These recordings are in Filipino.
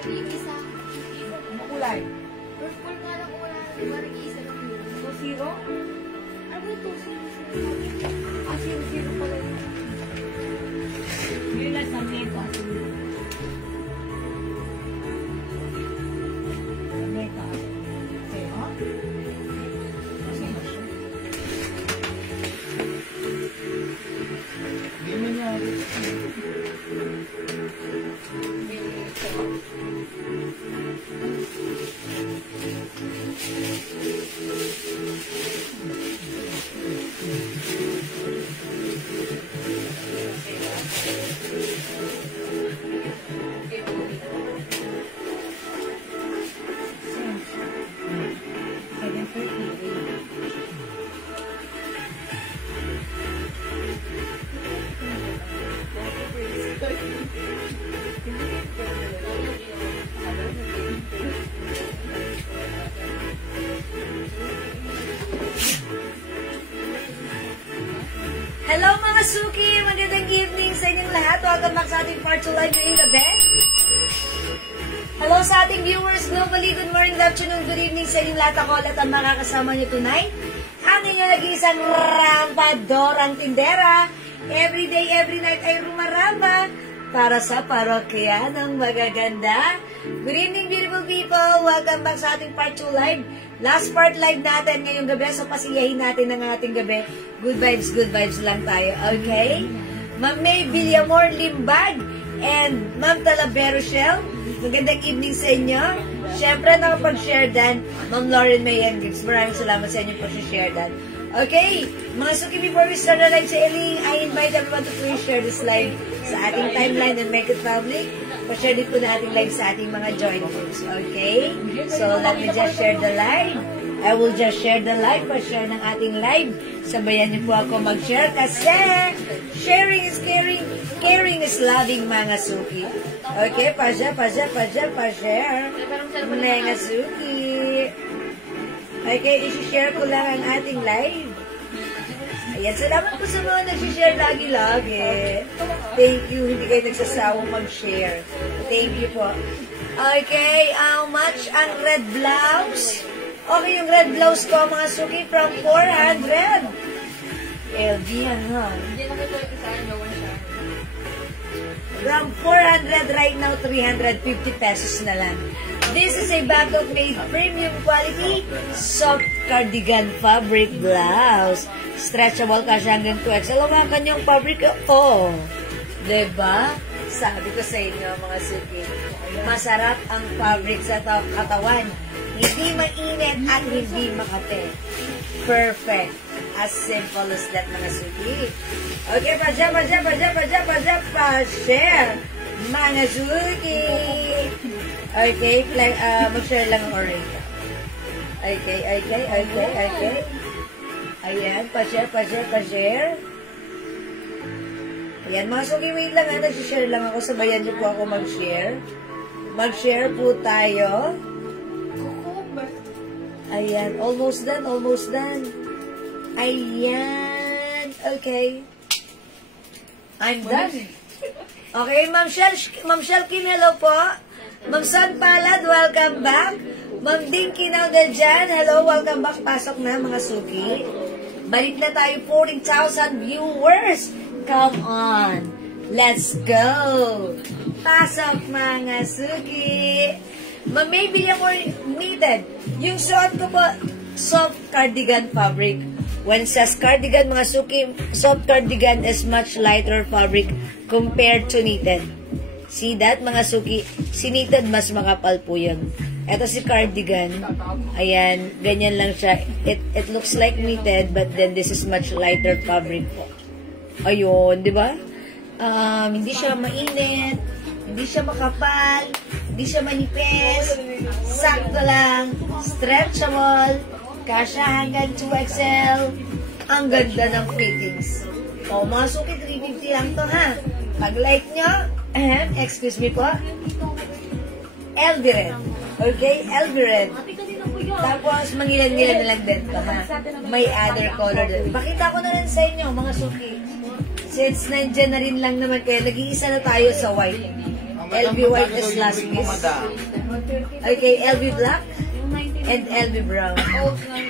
Isa. Makulay. Purple nga lang wala. Parang isa lang yun. So, 0? Ano ito? Ah, 0 pala yun. Yun lang sa meta. Sa meta. Sa'yo? Kasi ba siya? Hindi mo niya. Hello mga Suki! Magandang evening sa inyong lahat. Welcome back sa ating part 2 live ngayong gabi. Hello sa ating viewers globally. Good morning, good afternoon, good evening sa inyong lahat. Ako ulit ang makakasama nyo tonight. Ang inyong nag-iisang rampadorang tindera. Every day, every night ay rumaramba para sa parokya ng magaganda. Good evening, beautiful people. Welcome back sa ating part 2 live. Last part live natin ngayong gabi, so pasiyahin natin ang ating gabi. Good vibes lang tayo, okay? Ma'am May Villamor Limbag and Ma'am Talavero Shell, magandang evening sa inyo. Siyempre, nakapag-share dan, Ma'am Lauren May and Gibbs. Maraming salamat sa inyo po share dan. Okay, mga Suki, before we start the live sa Ellie, I invite everyone to please share this live sa ating timeline and make it public. Pa-share din po na ating live sa ating mga join groups, okay? So, let me just share the live. I will just share the live, pa-share ng ating live. Sabayan niyo po ako mag-share kasi sharing is caring, caring is loving, mga Suki. Okay, pa-share. Mga Suki. Okay, isi-share ko lang ang ating live. Ayan, salamat po sa mga nag-share lagi-lagi. Thank you, hindi kayo nagsasawang mag-share. Thank you po. Okay, how much ang red blouse? Okay, yung red blouse ko, mga Suki, from 400. LV yan, ha? Hindi na ito yung isa, no one siya. From 400 right now, 350 pesos na lang. This is a Bangkok made premium quality soft cardigan fabric blouse. Stretchable kasi hanggang 2XL. Hawakan yung fabric ko. Diba? Sabi ko sa inyo, mga Suki, masarap ang fabric sa katawan. Hindi mainit at hindi makate. Perfect. As simple as that, mga Suki. Okay, pa-share. Mga Suki. Okay, mag-share lang ang orange. Okay. Ayan, pa-share. Ayan, mga Suki, wait lang ha, nag-share lang ako, sabayan niyo po ako mag-share. Mag-share po tayo. Ayan, almost done. Ayan, okay. I'm done. Okay, Ma'am Shell Kim, hello po. Ma'am Son Palad, welcome back. Ma'am Dinky now dyan, hello, welcome back. Pasok na, mga Suki. Balik na tayo, 40,000 viewers. Come on. Let's go. Pasok, mga Suki. Ma'am, maybe yung more needed. Yung suot ko po, soft cardigan fabric. When says cardigan, mga Suki, soft cardigan is much lighter fabric compared to knitted. See that, mga Suki? Si knitted, mas makapal po yun. Ito si cardigan. Ayan, ganyan lang siya. It looks like knitted, but then this is much lighter fabric po. Ayun, di ba? Hindi siya mainit, hindi siya makapal, hindi siya manipis, sakto lang, stretchable, kasya hanggang 2XL. Ang ganda ng fittings. O, mga Suki, 350 lang to, ha? Pag-like nyo, excuse me po, LV red. Okay, LV red. Tapos, mangilan-ngilan na lang din to, ha? May other color din. Pakita ko na rin sa inyo, mga Suki. Since nandyan na rin lang naman kayo, nag-iisa na tayo sa white. LV white is last piece. Okay, LV black and LV brown.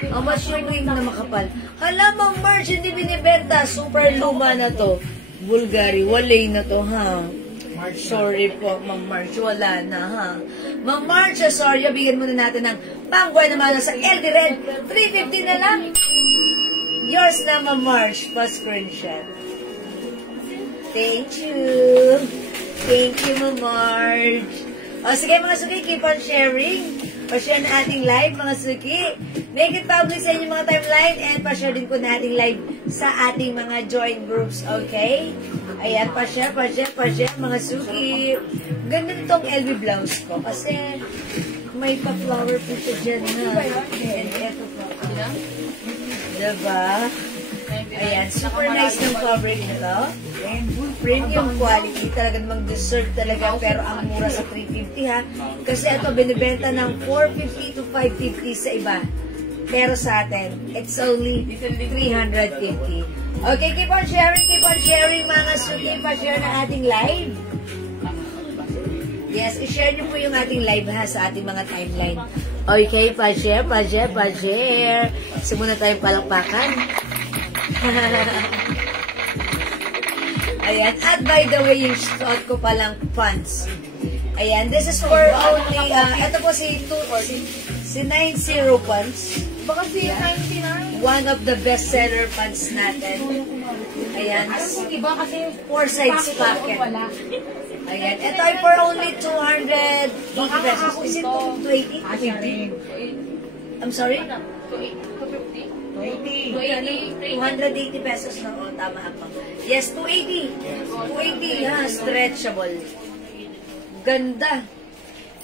How much yung wing na makapal? Hala, Ma'am March, hindi binibenta. Super luma na to. Bulgari, walay na to, ha? Sorry po, Ma'am March, wala na, ha? Ma'am March, sorry, bigyan muna natin ng pangbuhay naman sa LV Red. 350 na lang. Yours na, Ma'am March. Pa-screenshot. Thank you. Thank you, Ma'am March. O, sige mga suki, keep on sharing. Pa-share na ating live, mga suki. Make it public sa inyong mga timeline and pa-share din po na ating live sa ating mga joint groups, okay? Ayan, pa-share, mga suki. Ganda nitong LV blouse ko kasi may pa-flower po siya dyan, ha? And eto po. Diba? Ayan, super nice ng fabric nito. Premium quality, talaga namang deserve talaga, pero ang mura sa 350, ha? Kasi ito, binibenta ng 450 to 550 sa iba. Pero sa atin, it's only 350. Okay, keep on sharing mga suki, pa-share na ating live. Yes, i-share nyo po yung ating live, ha, sa ating mga timeline. Okay, pa-share. So, muna tayong palakpakan. Ayan. At by the way, yung suot ko palang pants. Ayan. This is for only, ito po si 90 pants. Baka si 99. One of the best-seller pants natin. Ayan. Iba kasi 4 sides pocket. Ayan. Ito ay for only 280 pesos. Is it 280? 280? I'm sorry? 280 pesos na. O, tama ako. Yes, 280. 280, ha. Stretchable. Ganda.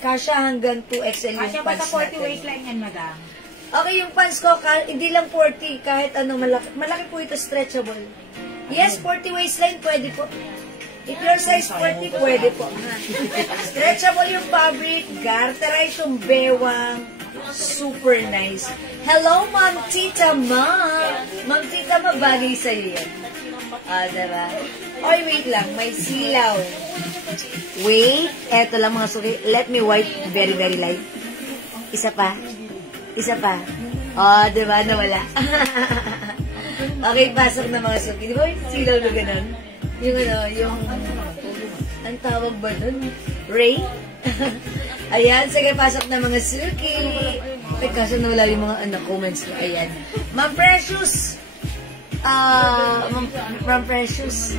Kasha hanggang 2XL yung Kasya pants pa sa 40 natin. waistline yan, madam. Okay, yung pants ko, hindi lang 40. Kahit ano, malaki po ito, stretchable. Yes, 40 waistline, pwede po. If your size 40, pwede po. Ha? Stretchable yung fabric, garterize yung bewang. Super nice. Hello, Ma'am Tita Ma. Ma'am Tita Ma, bagay sa'yo yan. Diba? Oy, wait lang. May silaw. Wait. Eto lang mga suki. Let me wipe very, very light. Isa pa. Diba? Nawala. Okay, pasok na mga suki. Di ba yung silaw na ganun? Ang tawag ba nun? Ray? Ayan, sige, pasok na mga suki. Ay, kaso nawala yung mga comments ko. Ayan. Ma'am Precious, Ma'am Precious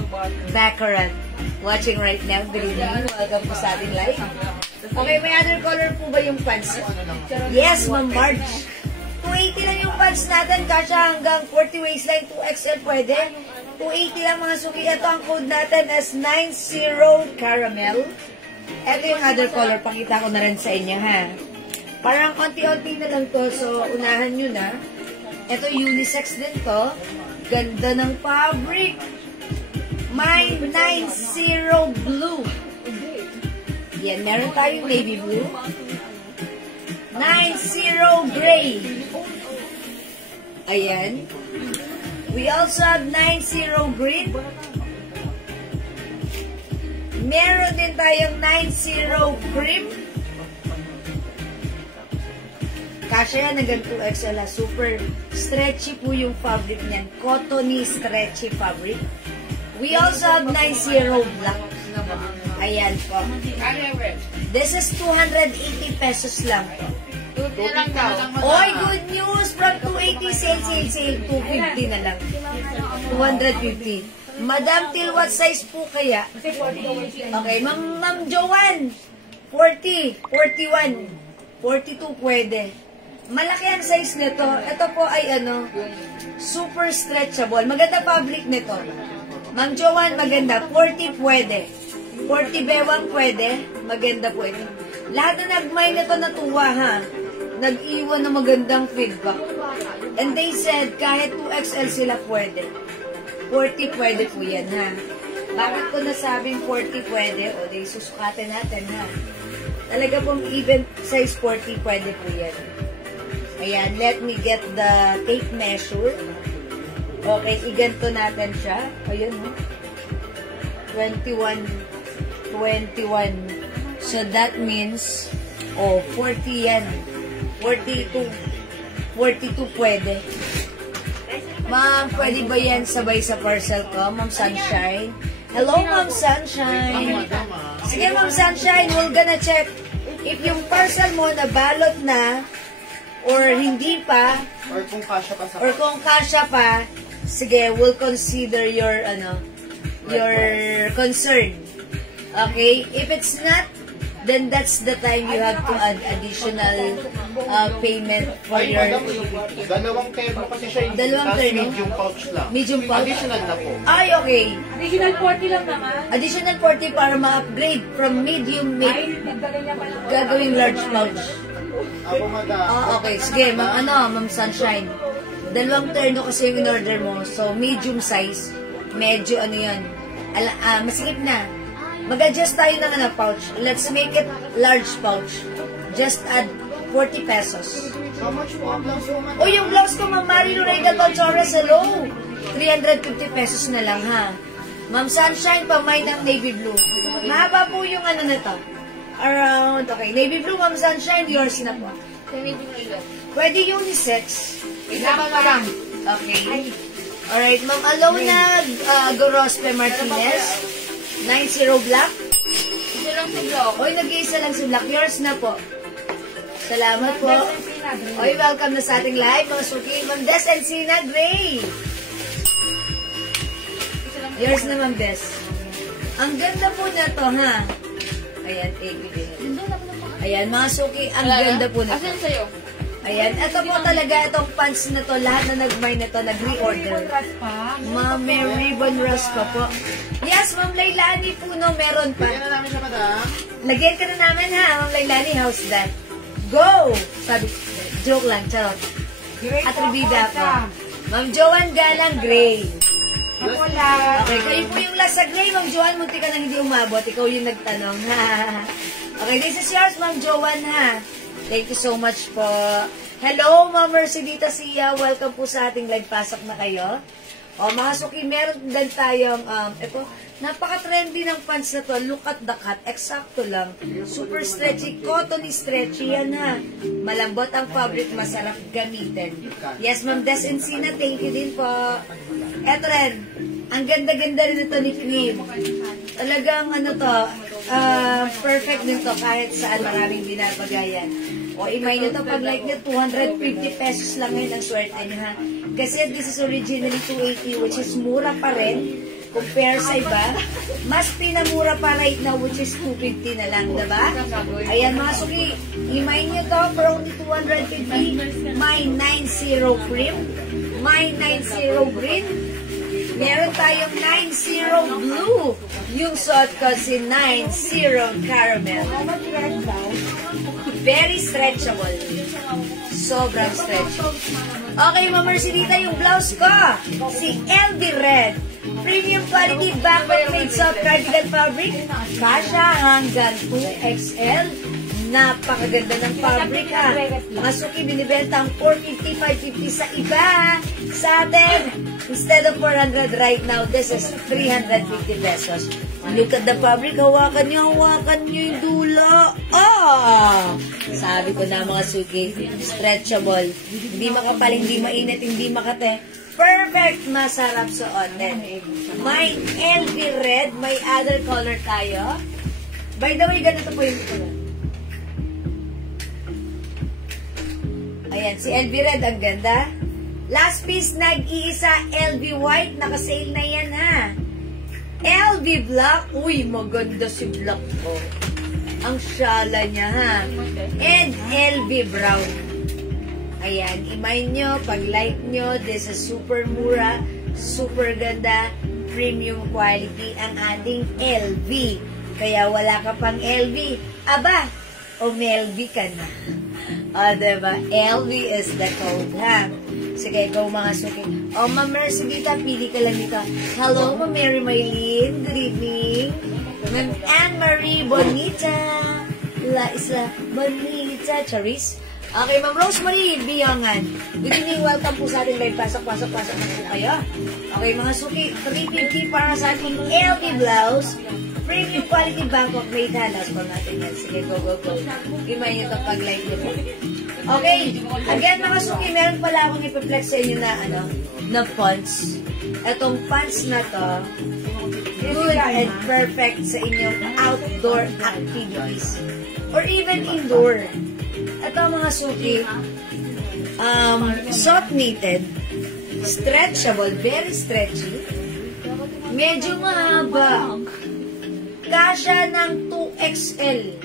Baccarat, watching right now. Good evening. Welcome po sa ating live. Okay, may other color po ba yung pants? Yes, Ma'am Marge. 280 lang yung pants natin. Kasha hanggang 40 waistline, 2XL pwede. 280 lang mga suki. Ito ang code natin as 90 caramel. Ito yung other color. Pakita ko na rin sa inyo, ha? Parang konti-unti na lang to. So, unahan nyo na. Ito, unisex din to. Ganda ng fabric. May 90 blue. Yan, meron tayong navy blue. 90 gray. Ayan. We also have 90 green. Meron din tayong 90 cream. Kasya yan hanggang 2XL. Super stretchy po yung fabric niyan. Cottony stretchy fabric. We also have 90 black. Ayan po. This is 280 pesos lang po. Oy, good news! From 280 sale, 250 na lang. 250. Madam, till what size po kaya? Okay, Ma'am Joanne, 40, 41, 42 pwede. Malaki ang size nito. Ito po ay super stretchable. Maganda fabric nito. Ma'am Joanne, maganda. 40 pwede. 40 bewang pwede. Maganda po ito. Lahat na nagmay nito natuwa, ha? Nag-iwan na magandang feedback. And they said, kahit 2XL sila pwede. 40 pwede po yan, ha? Bakit ko nasabing 40 pwede? O, di susukatin natin, ha? Talaga pong even size 40 pwede po yan. Ayan, let me get the tape measure. Okay, iganto natin siya. Ayun, ha? 21 So that means, 40 yan. 42. 42 pwede. Ma'am, pwede ba yan sabay sa parcel ko? Ma'am Sunshine? Hello, Ma'am Sunshine. Sige, Ma'am Sunshine, we're gonna check if yung parcel mo nabalot na or hindi pa, Or kung kasya pa sa or kung kasya pa, sige, we'll consider your, your concern. Okay? If it's not, then that's the time you have to add additional payment for Ay, your madam, dalawang terno kasi siya. Dalawang Tapos terno? medium pouch lang. medium pouch. Additional na po. Ay, okay. Additional 40 lang naman. Additional 40 para ma-upgrade from medium Ay, nagdagay niya pa lang. gagawing large pouch. Ako, madam. Okay. Sige, Ma'am Sunshine. Dalawang terno kasi yung in-order mo. So, medium size. Medyo yan. Masikip na. Mag-adjust tayo ng pouch. Let's make it large pouch. Just add 40 pesos. How much po ang blouse mo, madam? O, yung blouse ko, Ma'am Marilo Regal Balchores, hello. 350 pesos na lang, ha? Ma'am Sunshine, pamay ng navy blue. Mahaba po yung na to. Around, okay. Navy blue, Ma'am Sunshine, yours na po. Pwede unisex. Ilan pa lang. Okay. Alright, Ma'am Alona Gorospe Martinez. 90 black. Ito lang si Block. Oy, nag-iisa lang si Black. Yours na po. Salamat po. Oy, welcome na sa ating live, mga suki. Ma'am Des and Sina Gray. Yours na, Ma'am Des. Ang ganda po na to, ha? Ayan, ayan, mga suki, ang ganda po na to. Asan sa'yo? Ayan, ito po talaga, itong pants na to, lahat na nag-buy na to, nag-reorder. Ma'am, may ribbon rust pa po. Yes, Ma'am Lailani Puno, meron pa. Bigyan na namin siya, madam. Lagyan ka na namin, ha, Ma'am Lailani, how's that? Go! Sabi, joke lang, charot. Atribida ko. Ma'am Joanne Galang Gray. Okay, kayo po yung last sa Gray, Ma'am Joanne, munti ka nang hindi umabot. Ikaw yung nagtanong, ha. Okay, this is yours, Ma'am Joanne, ha. Thank you so much po. Hello, Ma'am Mercedita Sia. Welcome po sa ating live. Pasok na kayo. O, mga suki, meron din tayong, ito, napaka-trendy ng pants na to. Look at the cut. Eksakto lang. Super stretchy. Cottony stretchy yan, ha. Malambot ang fabric. Masarap gamitin. Yes, Ma'am Des Encina. Thank you din po. Eto rin. Ang ganda-ganda rin ito ni Queen. Talagang, perfect nito kahit saan maraming binabagayan. O, imay nyo to, pag like nyo, 250 pesos lang ngayon ang swerte nyo, ha? Kasi this is originally 280, which is mura pa rin, compare sa iba. Mas pinamura pa right now, which is 250 na lang, diba? Ayan, mga suki, imay nyo to for only 250. May 90 cream, may 90 green, meron tayong 90 blue. Yung suot ko si 90 caramel. Very stretchable. Sobrang stretchable. Okay, Ma'am Mercedita, yung blouse ko. Si LV Red. Premium quality backpack made soft cardigan fabric. Kasha hanggang 2XL. Napakaganda ng fabric, ha. Mga suki, binibenta ang 450, 550 sa iba. Sa atin, instead of 400 right now, this is 350 pesos. Look at the fabric. Hawakan nyo yung dulo. Sabi ko na, mga suki, stretchable. Hindi makapal, hindi mainit, hindi makate. Perfect, masarap suotin. May LV Red, may other color tayo. By the way, ganito po yung color. Ayan, si LV Red, ang ganda. Last piece, nag-iisa, LV White, nakasale na yan, ha. LV Black, uy, maganda si Black ko. Ang syala niya, ha. And LV Brown. Ayan, imay nyo, pag like nyo, this is super mura, super ganda, premium quality ang ating LV. Kaya wala ka pang LV. Aba, LV ka na. Diba? LV is the code, ha? Sige, ikaw mga suki. Ma'am Mercedita, pili ka lang dito. Hello, Ma'am Mary Maylene. Good evening. Ma'am Anne-Marie Bonita. La Isla Bonita. Charis. Okay, Ma'am Rosemary Biyangan. Good evening. Welcome po sa ating live. Pasok na po kayo. Okay, mga suki. 350 para sa ating LV blouse. Premium quality Bangkok made halas po natin yan. Sige, go. Imay nyo ito pag-like nyo po. Okay. Again, mga suki, meron pala akong ipiplex sa inyo na, na pants. Etong pants na to, good and perfect sa inyong outdoor activities. Or even indoor. Ito mga suki, soft knitted, stretchable, very stretchy, medyo mahaba, kasya ng 2XL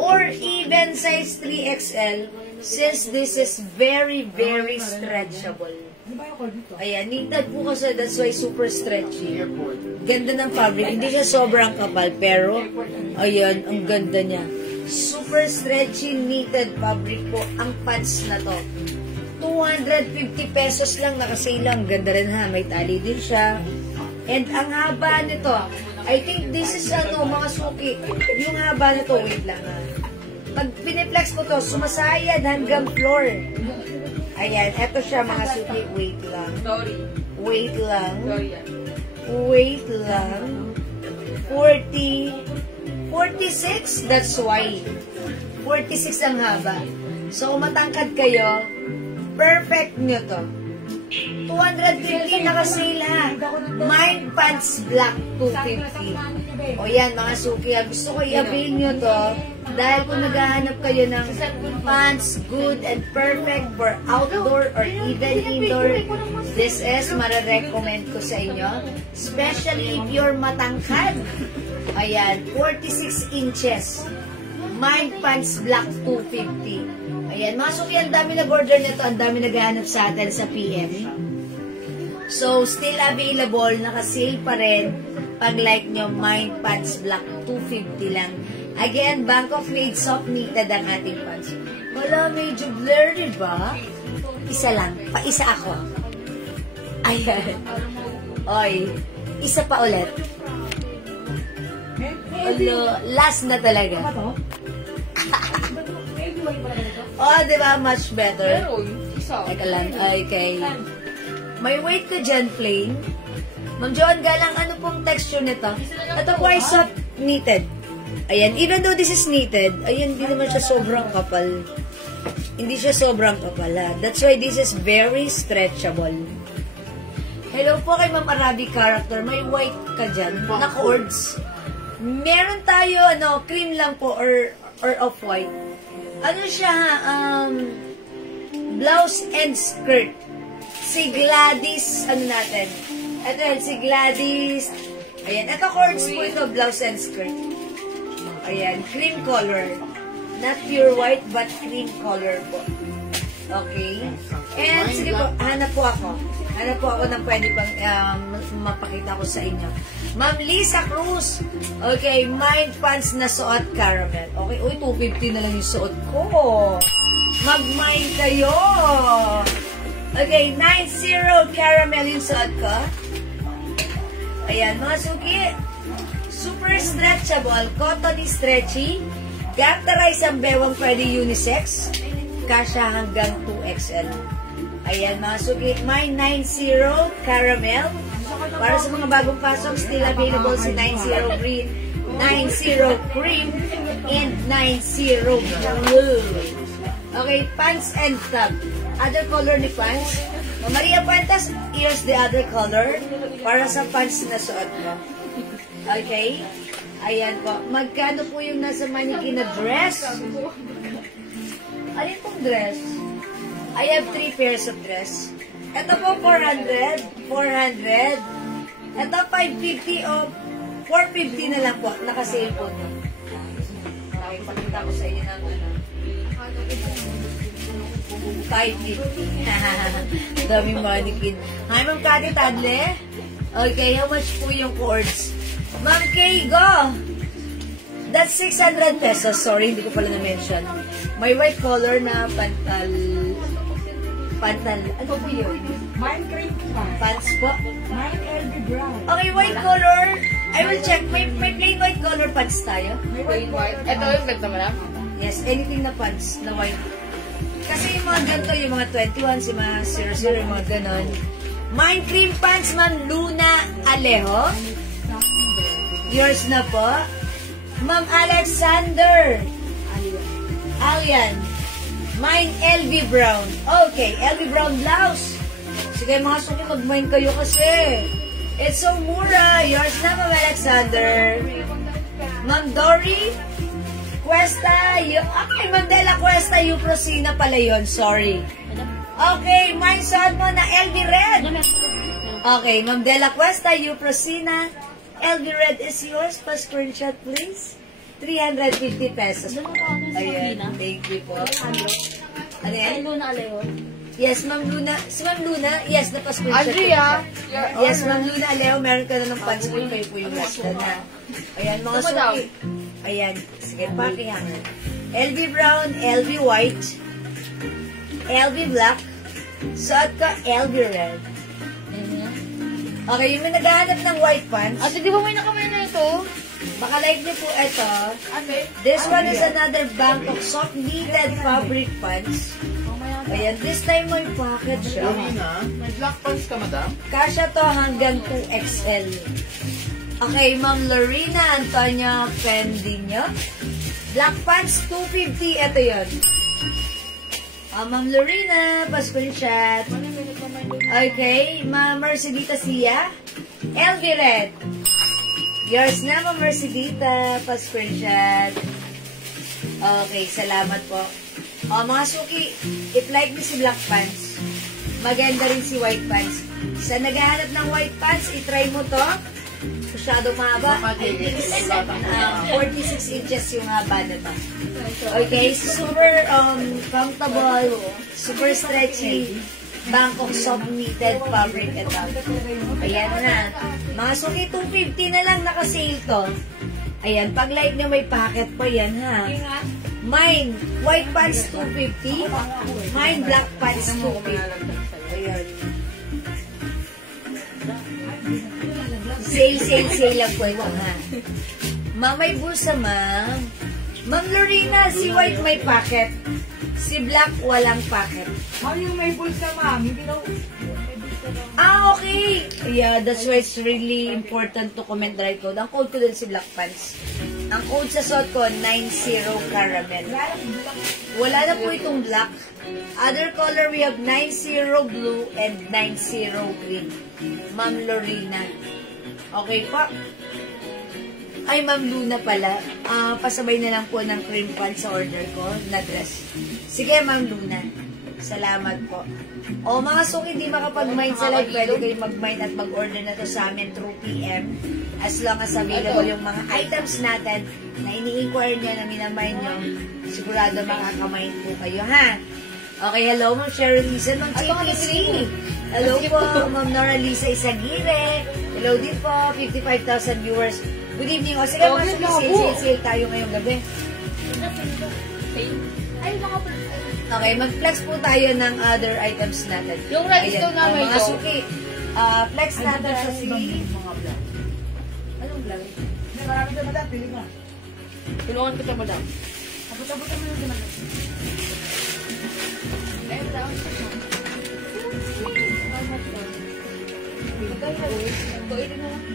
or even size 3XL since this is very, very stretchable. Ayan, knitted po kasi, that's why super stretchy. Ganda ng fabric, hindi siya sobrang kapal, pero ayan, ang ganda niya. Super stretchy knitted fabric po ang pants na to. 250 pesos lang, nakasale lang. Ganda rin ha, may tali din siya. And ang haba nito, I think this is mga suki. Yung haba nito, wait lang ha. Pag piniplex ko to, sumasayad hanggang floor. Ayan, eto siya mga suki. Wait lang. Wait lang. 46, that's why. 46 ang haba. So, matangkad kayo, perfect nyo to. 250 nakasale ha. Mind Pants Black 250. O yan mga suki, gusto ko i-avail nyo to dahil kung naghahanap kayo ng pants good and perfect for outdoor or even indoor, this is mararecommend ko sa inyo. Especially if you're matangkad. Ayan, 46 inches. Mind Pants Black 250. Ayan, mga suki, ang dami nag-order nito, ang dami naghahanap sa atin sa PM. So, still available, naka-sale pa rin. Pag-like nyo, Mind Pants Black 250 lang. Again, Bangkok made soft knitted ang ating pants. Wala, medyo blur, diba? Isa lang, pa-isa ako. Ayan. Oy, isa pa ulit. Last na talaga. Oh, di ba? Much better. Teka lang. Okay. May weight ko dyan, plain. Ma'am Joan Galang, ano pong texture nito? Ito po ay soft knitted. Ayan. Even though this is knitted, ayan, hindi naman siya sobrang kapal. Hindi siya sobrang kapal, ha? That's why this is very stretchable. Hello po kay Ma'am Arabi Character. May white ka dyan na cords. Meron tayo, cream lang po or off-white. Ano siya, blouse and skirt. Si Gladys, natin? Ito yan, si Gladys. Ayan, ito cords po ito, blouse and skirt. Ayan, cream color. Not pure white, but cream color po. Okay? And sige po, hanap po ako. Hanap po ako ng pwede pang mapakita ko sa inyo. Ma'am Lisa Cruz. Okay, Mind Pants na suot caramel. Okay, uy, 250 na lang yung suot ko. Mag-mind kayo. Okay, 90 caramel yung suot ko. Ayan, mga suki. Super stretchable, cottony stretchy. Garterize ang bewang pwede unisex. Kasya hanggang 2XL. Ayan, mga suki. My 90 caramel. Para sa mga bagong pasok, still available si 90 green, 90 cream, and 90 blue. Okay, pants and top. Other color ni pants. Maria Pantas, here's the other color para sa pants na suot mo. Okay? Ayan po. Magkano po yung nasa mannequin na dress? Alin pong dress? I have 3 pairs of dress. Ito po 400. 400. Ito 550 o 450 na lang po. Naka-sale po ito. Okay, pakita ko sa inyo ng 550. Daming mannequin. Hi, Ma'am Cathy Tadle. Okay, how much po yung cords? Ma'am Kay, go! That's 600 pesos. Sorry, hindi ko pala na-mention. May white color na pantal. Ano po yun? Mine cream Pants po. Mine LB brown. Okay, white color. I will check. May plain white color pants tayo. Plain white. Ito yung ganda mo lang? Yes, anything na pants na white. Kasi yung mga ganito, yung mga 21, yung mga 00, yung mga ganon. Mine cream pants, Ma'am Luna Alejo. Yours na po. Ma'am Alexander. Alian. Mine, LV Brown. Okay, LV Brown blouse. Sige mga suki, mag-mine kayo kasi. It's so mura. Yours na, Ma'am Alexander. Ma'am Dory. Cuesta. Okay, Ma'am Dela Cuesta. Euprosina pala yun. Sorry. Okay, mine son mo na LV Red. Okay, Ma'am Dela Cuesta, Euprosina. LV Red is yours. Pa-screenshot, please. 350 pesos. Ayan, thank you po. Ano yan? Luna Aleo. Yes, Ma'am Luna. Si Ma'am Luna, yes, napascreenshot. Andrea. Yes, Ma'am Luna Aleo, meron ka na ng panscreen. Kayo po yung last na. Ayan, mga suki. Ayan, sige, packing hanger. LV Brown, LV White, LV Black, suot ko LV Red. Okay, yung may naghahanap ng white pants. Ate, di ba may nakamay na ito? Baka like niyo po ito. Ate? This one is another Bangkok soft knitted fabric pants. Ayan, this time may pocket siya. Lorena, may black pants ka, madam? Kasya to hanggang 2XL. Okay, Ma'am Lorena Antonia Pendinyo. Black pants, 250. Ito yun. Ma'am Lorena, pa-screenshot. Okay, Ma'am Mercedita Sia. LV Red. Yours na, Ma'am Mercedita. Pa-screenshot. Okay, salamat po. Mga suki, if like mo si black pants, maganda rin si white pants. Sa naghahanap ng white pants, itry mo to. Masyado mahaba. I think 46 inches yung haba na to. Okay, super comfortable, super stretchy, Bangkok soft knitted fabric ito. Ayan na. Mga suki, 250 na lang naka-sale to. Ayan, pag like nyo may packet pa yan ha. Mine, white pants 250. Mine, black pants 250. Ayan. Sale lang po ito ha. Ma'am, may bulsa ma'am. Ma'am Lorena, si white may packet. Si black walang packet. Ano yung may bulsa, ma'am? Hindi daw. Okay. Yeah, that's why it's really important to comment the right code. Ang code ko dun si black pants. Ang code sa suot ko, 90 caramel. Wala na po itong black. Other color, we have 90 blue and 90 green. Ma'am Lorena. Okay po. Ay, Ma'am Luna pala. Pasabay na lang po ng cream pants sa order ko na dress. Sige, Ma'am Luna. Salamat po. O mga suki, hindi makapag-mind sa live, pwede kayo mag-mind at mag-order na to sa amin through PM. As long as available yung mga items natin na ini-inquire nyo, na minamind nyo, sigurado makakamind po kayo, ha? Okay, hello, Ma'am Cheryl Lisa, Ma'am JPC. Hello po, Ma'am Nora Lisa Isagire. Hello din po, 55,000 viewers. Good evening. O sige, mga suki, sale tayo ngayong gabi. Ay, mga Okay, mag-flex po tayo ng other items natin. Yung red stone na may mga ito. suki, flex natin sa si... Anong vlog? Marami na madam, pili mo. Tulungan kita, madam. Abot-abot mo yung ginagawa.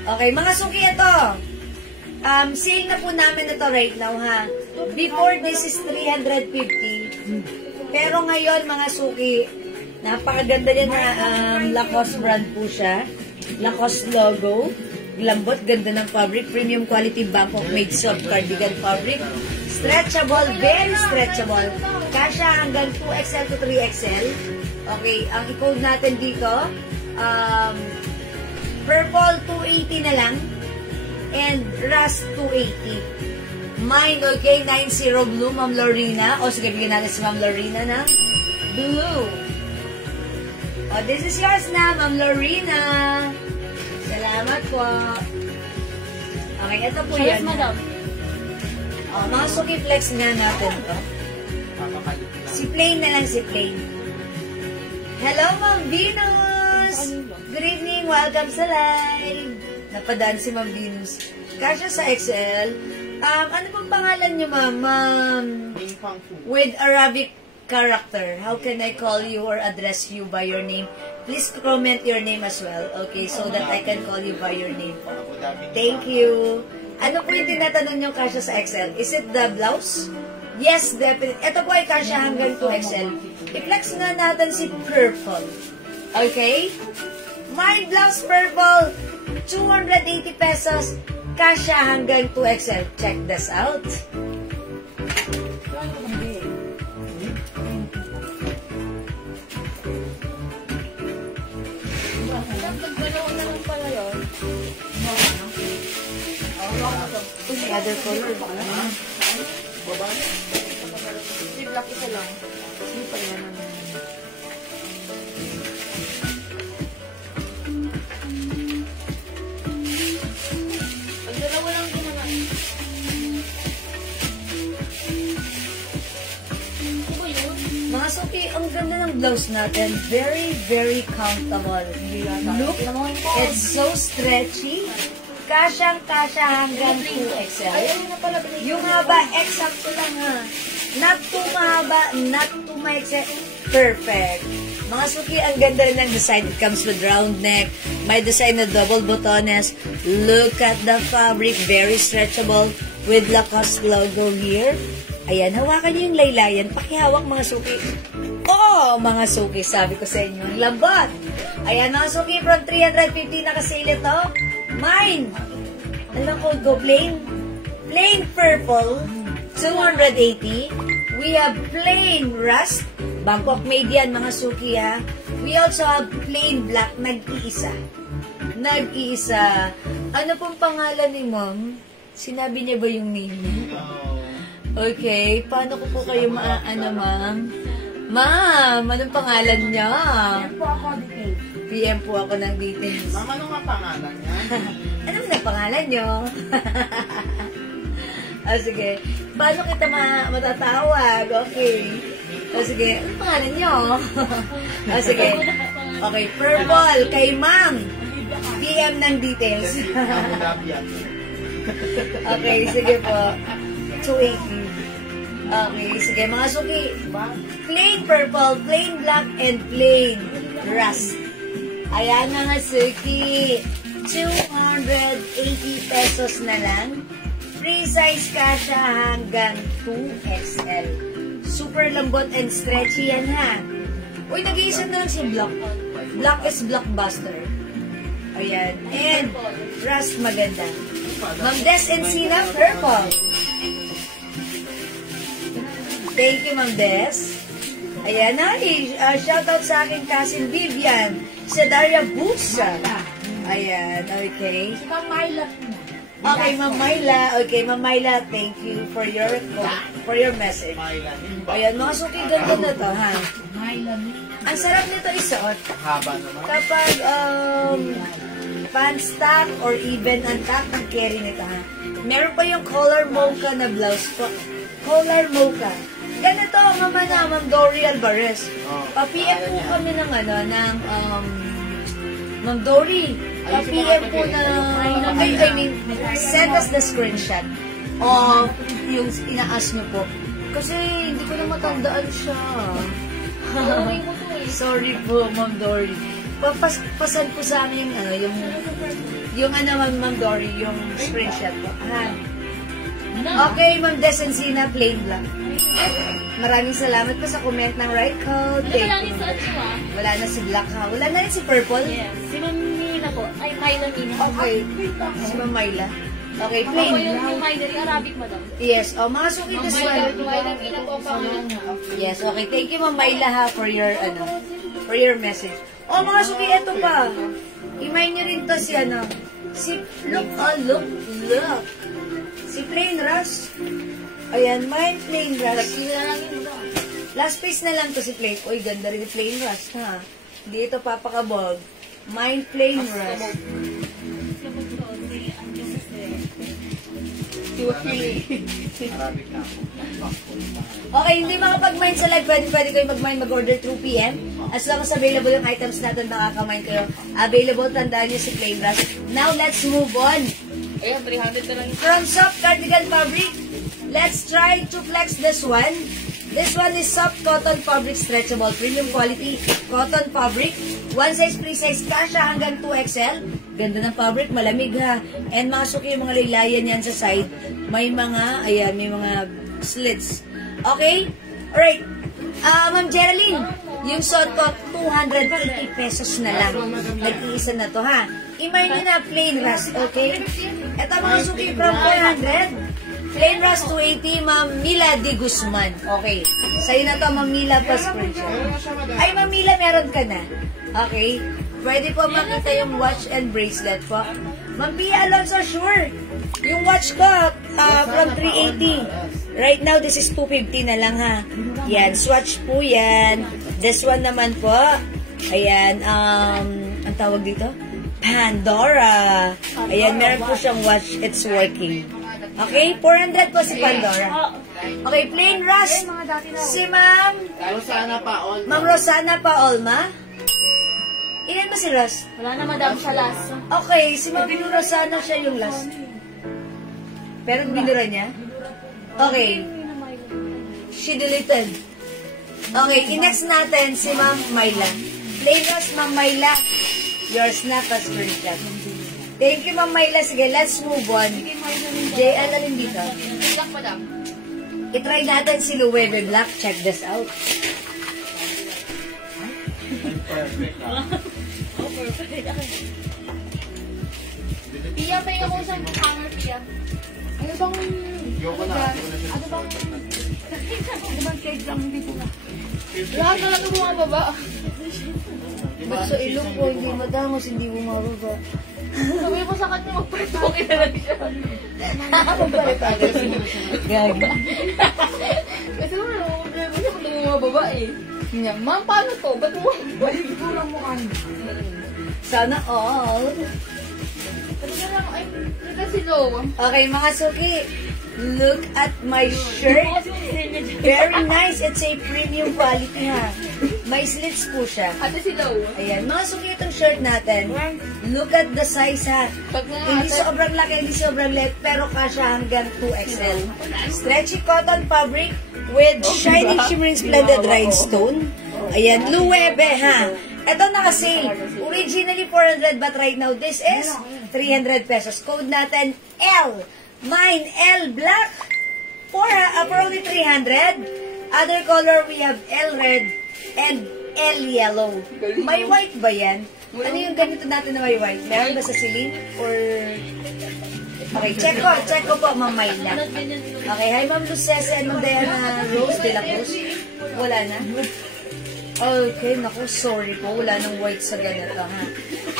Okay, mga suki, ito. Sale na po namin ito right now, ha? Before, this is 350. Pero ngayon, mga suki, napakaganda niya na Lacoste brand po siya. Lacoste logo. Lambot, ganda ng fabric. Premium quality Bangkok made soft cardigan fabric. Stretchable, very stretchable. Kasya hanggang 2XL to 3XL. Okay, ang i-code natin dito, purple 280 na lang. And rust 280. Mine, okay, 90 blue, Ma'am Lorena. O sige, bigyan natin si Ma'am Lorena na blue. O, this is yours na, Ma'am Lorena. Salamat po. Okay, ito po yan. madam. O, mga suki flex nga natin to. Si plain na lang, si plain. Hello, Ma'am Venus! Good evening, welcome sa live. Napadaan si Ma'am Venus. Kasya sa XL. Ano pong pangalan niyo, Ma'am? With Arabic character. How can I call you or address you by your name? Please comment your name as well. Okay, so that I can call you by your name. Thank you. Ano po yung tinatanong yung kasya sa XL? Is it the blouse? Yes, definitely. Ito po ay kasya hanggang 2XL. I-flex nga natin si purple. Okay? My blouse purple, 280 pesos. Kasya hanggang 2XL. Check this out. Nagdalawa na lang pala yun. The other color. Si black isa lang. Hindi pa yan ang... Nagdalawa lang din naman. Ano ba yun? Mga suki, ang ganda ng blouse natin. Very, very comfortable. Look, it's so stretchy. Kasyang-kasya hanggang 2XL. Yung haba, exacto lang ha. Not too mahaba, not too maikse. Perfect. Mga suki, ang ganda rin ng design. It comes with round neck. May design na double botones. Look at the fabric. Very stretchable with Lacoste logo here. Ayan, hawakan niyo yung laylayan. Pakihawak mga suki. Oh, mga suki, sabi ko sa inyo. Ang lambot. Ayan, mga suki, from 350 nakasale ito. Mine. Alam ko, go plain. Plain purple, 280. We have plain rust. Bangkok made yan, mga suki, ha. We also have plain black, nag-iisa. Nag-iisa. Ano pong pangalan ni ma'am? Sinabi niya ba yung name niya? Okay, paano ko po kayo ano, ma'am? Ma'am, anong pangalan niya? Yan po ako, detail. PM po ako ng details. Ma'am, ano nga pangalan niya? Ano na pangalan niyo? Sige. Paano kita matatawag? Okay. Sige. Ano pangalan niyo? Sige. Okay, purple kay ma'am. PM ng details. Abu Dhabi yan. Okay, sige po. 280. Okay, sige. Mga suki. Plain purple, plain black, and plain rust. Ayan mga suki. 280 pesos na lang. Free size kasha hanggang 2XL. Super lambot and stretchy yan ha. Uy, nag-iisa na lang si Black. Black is blockbuster. Ayan. And rust maganda. Ma'am Des and Sina, purple. Thank you, Ma'am Des. Ayan na, shoutout sa aking cousin Vivian, sa Daria Busa. Ayan, okay. Si Ma'am Myla. Okay, Ma'am Myla. Okay, Ma'am Myla, thank you for your message. Ayan, mga suki, ganda na to, ha? Myla. Ang sarap nito isuot. Haba naman. Kapag pants tack or even ang tack ng carry nito, ha? Meron pa yung color mocha na blouse po. Color mocha. Ganito, mama na, Ma'am Dory Alvarez. Pa-PM po kami ng Ma'am Dory. Pa-PM po I mean, send us the screenshot of yung ina-ask nyo po. Kasi hindi ko na matandaan siya. Sorry po, Ma'am Dory. Pasan po sa amin yung Ma'am Dory, yung screenshot po. Okay, Ma'am Desensina, plain lang. Maraming salamat po sa comment ng right code. Thank you. Wala na si Black ha. Wala na rin si Purple. Yes. Si Ma'am Mina po. Ay, Myla Mina. Okay. Si Ma'am Myla. Okay, Ako plain. yung Myla, yung Arabic, madam. Yes. Oh, mga suki this one. Myla Mina po ang pangalan niya. Yes, okay. Thank you, Ma'am Myla ha, for your message. Oh, mga suki, eto pa. Imay nyo rin to si look. Si Plain Rush. Ayan, mine Plain Rush. Last piece na lang to si Plain. Uy, ganda rin Plain Rush, ha? Hindi ito papakabog. Mine Plain Rush. Arabic na ako. Okay, hindi makapag-mine sa live. Pwede kayo mag-mine, mag-order through PM. As long as available yung items natin, makaka-mine kayo. Available, tandaan nyo si Plain Rush. Now, let's move on. Ayan, 300 na lang. From soft cardigan fabric, let's try to flex this one. This one is soft cotton fabric stretchable. Premium quality cotton fabric. One size, free size, kasha hanggang 2XL. Ganda ng fabric, malamig ha. And mga suki yung mga laylayan yan sa side. May mga, ayan, may mga slits. Okay? Alright. Ma'am Geraldine, yung suot ko, 280 pesos na lang. Nag-iisa na to ha. Imay nyo na plain rust, okay? Ito mga suki from 400. Plain rust 280, Ma'am Mila de Guzman. Okay. Sa'yo na to, Ma'am Mila plus screenshot. Ay, Ma'am Mila, meron ka na. Okay. Pwede po makita yung watch and bracelet po. Ma'am Pia Alonso, sure. Yung watch ko, from 380. Right now, this is 250 na lang ha. Yan, swatch po yan. This one naman po, ayan, ang tawag dito? Pandora. Ayan, meron po siyang watch. It's working. Okay, 400 po si Pandora. Okay, plain rust. Si Ma'am Rosana Paol. Ma'am Rosana Paolma. Ilan ba si Rust? Wala na, madam, sa last. Okay, si Ma'am Rosana siya yung last. Pero binura niya? Okay. She deleted. Okay, i-next natin si Ma'am Myla. Plain rust, Ma'am Myla. Yours na, pa-screenshot. Thank you, Ma'am Myla. Sige, let's move on. Jay, ano rin dito? Black, madam. I-try natin si Loewe Black. Check this out. Perfect ah. Oh, perfect. Pia, may ako sa hanger, Pia. Ano bang... Yoko na. Ano bang cake lang dito na? Lahat na lang bumababa. Ba't sa ilong ko, hindi matangos, hindi bumababa. Sabi ko sa kanya, magpatukin na lang siya. Magpalit Gagi. Kasi wala, gusto ko bumababa eh. Niya, ma'am, paano to? Ba't bumababa? Kulang mo kan. Sana all. Talaga lang, ay, kasi low. Okay, mga suki. Look at my shirt. Very nice. It's a premium quality ha. May slits po siya. Ate si low. Ayan, mga suki itong shirt natin. Look at the size ha. Pag nga Hindi sobrang laki, hindi sobrang liit, pero kasya hanggang 2XL. Stretchy cotton fabric with shiny shimmering splendid rhinestone. Ayan, Loewe ha. Ito naka-sale. Originally 400 but right now this is 300 pesos. Code natin L. Mine L black for only 300. Other color we have L red and L yellow. May white ba yan? Ano yung ganito natin na may white? Meron ba sa ceiling? Or... Okay, check ko po, Ma'am Mayla. Okay, hi Ma'am Lucesa and Ma'am Diana Rose de la Cruz. Wala na? Okay, naku, sorry po. Wala nang white sa ganito, ha?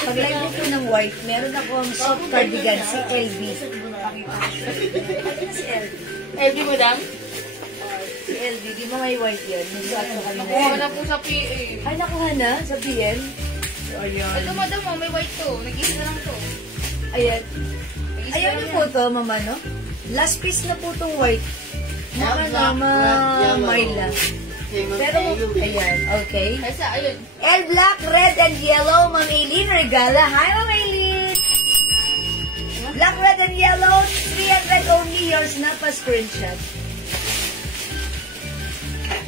Paglagay ko ng white, meron akong soft cardigan, si LB. Si LB. LB, madam? Si LB, di ba may white yun? Nagsuot ko kami na. Nakuha na po sa PA. Ay, nakuha na sa PN. Ayan. Ito, madam, oh, may white to. Nag-isa na lang to. Ayan. Ayaw niyo po to, mama, no? Last piece na po itong white. Maka naman, Mayla. Pero, ayan, okay. Kaysa, ayun. L black, red, and yellow, Ma'am Aileen Regala. Hi, Ma'am Aileen! Black, red, and yellow, 300 only. Yours na pa screenshot.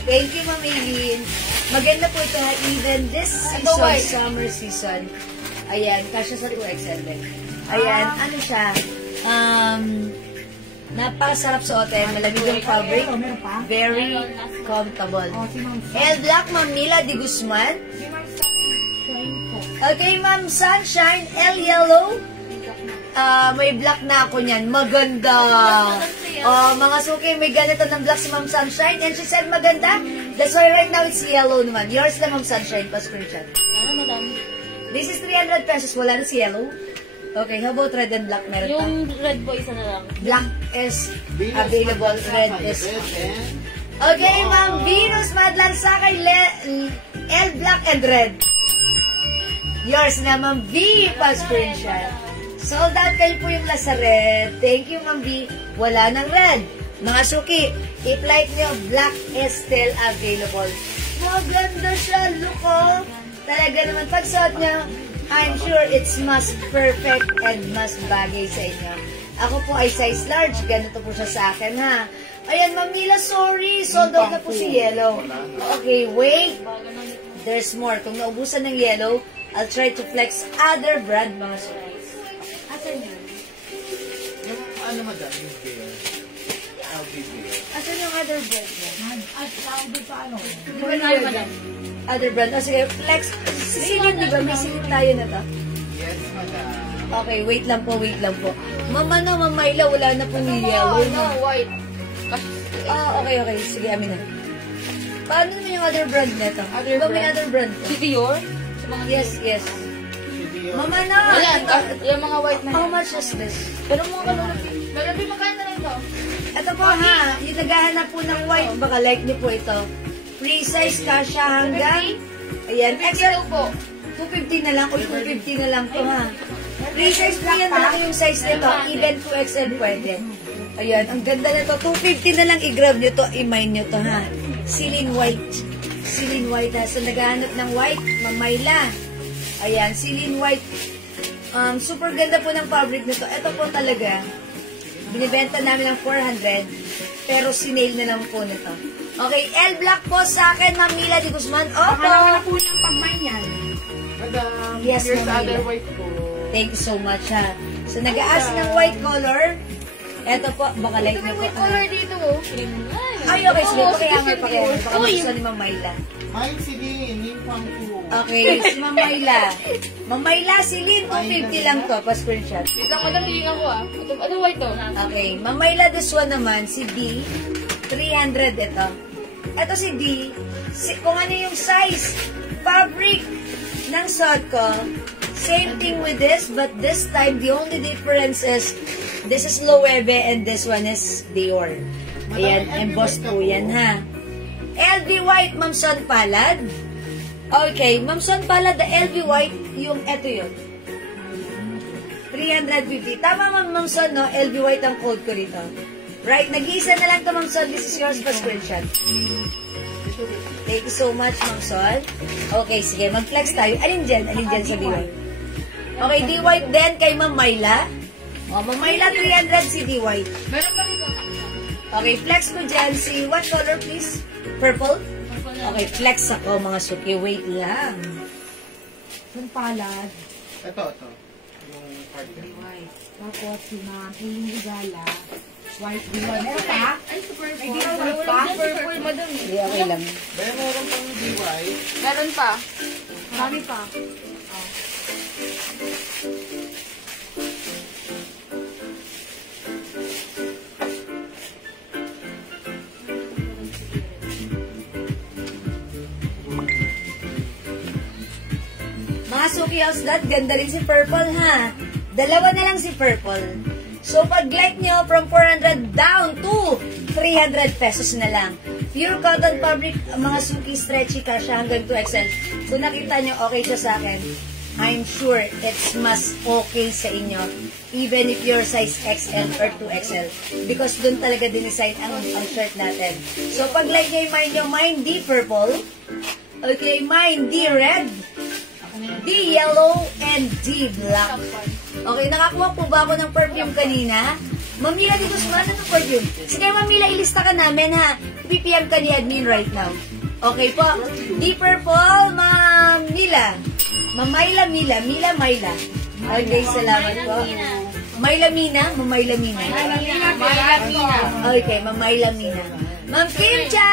Thank you, Ma'am Aileen. Maganda po ito, ha? Even this season, summer season. Ayan, kasya sa 2XL din. Ayan, ano siya? Napakasarap suotin. Malamig yung fabric. Very comfortable. L black, Ma'am Mila de Guzman. Okay, Ma'am Sunshine. L yellow. May black na ako niyan. Maganda. Mga suki, may ganito ng black si Ma'am Sunshine. And she said maganda. That's why right now it's yellow naman. Yours na, Ma'am Sunshine. Pa-screenshot. Ano, madam? This is 300 pesos. Wala na si yellow. Okay, how about red and black? Meron pa? Yung red po, isa na lang. Black is available. Red is okay, Ma'am Venus Madlan Sakay. L black and red. Yours na, Ma'am V. Pa-screenshot. Sold out kayo po yung lasa red. Thank you, Ma'am V. Wala ng red. Mga suki, if like nyo, black is still available. Maganda siya. Look, oh. Talaga naman, pag suot nyo, I'm sure it's mas perfect and mas bagay sa inyo. Ako po ay size large. Ganito po siya sa akin, ha. Ayan, Ma'am Mila, sorry. Sold out na po si yellow. Okay, wait. There's more. Kung naubusan ng yellow, I'll try to flex other brand, mga suki. Asan yun? Yung ano madam, yung beer. LB beer. Asan yung other brand niya? At tawag doon sa ano? Di ba na yun? Other brand. O sige, flex. Silid, di ba? May silid tayo na to. Yes, madam. Okay, wait lang po, wait lang po. Mama no, Ma'am Myla, wala na pong yellow. Ano, white. Okay, okay. Sige, amin na. Paano naman yung other brand nito? Other Diba may brand? other brand to? Si Dior? Yes, yes. Hindi yun. Mama no! Ayan, yung mga white na How yan. much is this? Pero mga kalunod. Lalabi, magkano na ito? Ito po ha, yung naghahanap po ng white, baka like niyo po ito. Free size kasha hanggang, ayan, extra po. 250 na lang o 250 na lang to ha. Free size po yan, malaki yung size nito, even 2XL pwede. Ayan, ang ganda nito, 250 na lang i-grab nyo to, i-mine nyo to ha. Celine white. Celine white ha. So naghahanap ng white, mamayla. Ayan, Celine white. Super ganda po ng fabric nito. Ito po talaga, binibenta namin ng 400, pero sinale na lang po nito. Okay, L-Black po sa akin, Ma'am Mila Di Guzman. Baka naman na Opo! po ng pagmay yan. Madam, Yes, here's Ma'am other Mila. white po. Thank you so much, ha. So, nag-aas ng white color. Ito po, baka like Ito may nyo po. white color dito, oh. Ay, okay, sige. Oo, Pakihangar, sige, pakihangar. sige. Baka Uy! gusto ni Ma'am Myla. Mine si Lin, yung pang two. Okay, si Ma'am Myla. Ma'am Myla, si Lynn, 250 lang to. Pa-screenshot. Wait lang, madam, hihinga ko ah. Ano white to? Okay, Ma'am Myla, this one naman, si D, 300 ito. Ito si D, kung ano yung size, fabric ng suot ko, same thing with this, but this time, the only difference is, this is Loewe and this one is Dior. Ayan, embossed po yan, ha. LV White, Ma'am Son Palad. Okay, Ma'am Son Palad, the LV White, yung eto yun. 350. Tama, Ma'am Son, no? LV White ang code ko rito. Right, nag-iisa na lang to, Ma'am Son. This is yours pa screenshot. Thank you so much, Ma'am Son. Okay, sige, mag-flex tayo. Alin dyan? Alin dyan sa D-White? Okay, D-White din kay Ma'am Myla. O, Ma'am Myla, 300 si D-White. Meron pa rito. Okay, flex ko dyan si, what color please? Purple? Okay, flex ako mga suki. Wait lang. Yung palad. Ito. Yung cardigan. White. Tapos si Ma'am Eileen Igala. White din. Meron pa? Ay, super May D-White pa? Purple, madam. Hindi, okay lang. Meron pang DY. Meron pa. Marami pa. Mga suki house dad, ganda rin si Purple ha. Dalawa na lang si Purple. So pag like nyo, from 400 down to 300 pesos na lang. Pure cotton fabric, mga suki stretchy kasha hanggang 2XL. Kung nakita nyo, okay siya sa akin. I'm sure it's mas okay sa inyo. Even if you're size XL or 2XL. Because dun talaga dinisign ang shirt natin. So pag like nyo, mine D purple. Okay, mine D red. D yellow and D black. Okay, nakakuha po ba ako ng perfume kanina? Ma'am Mila, di gusto mo ng perfume. Sige, Ma'am Mila, ilista ka namin ha. PPM ka ni admin right now. Okay po. D purple, Ma'am Mila. Ma'am Myla, Mila, Myla. Okay, salamat po. Myla Mina, Ma'am Myla Mina. Okay, Ma'am Myla Mina. Ma'am Kimcha,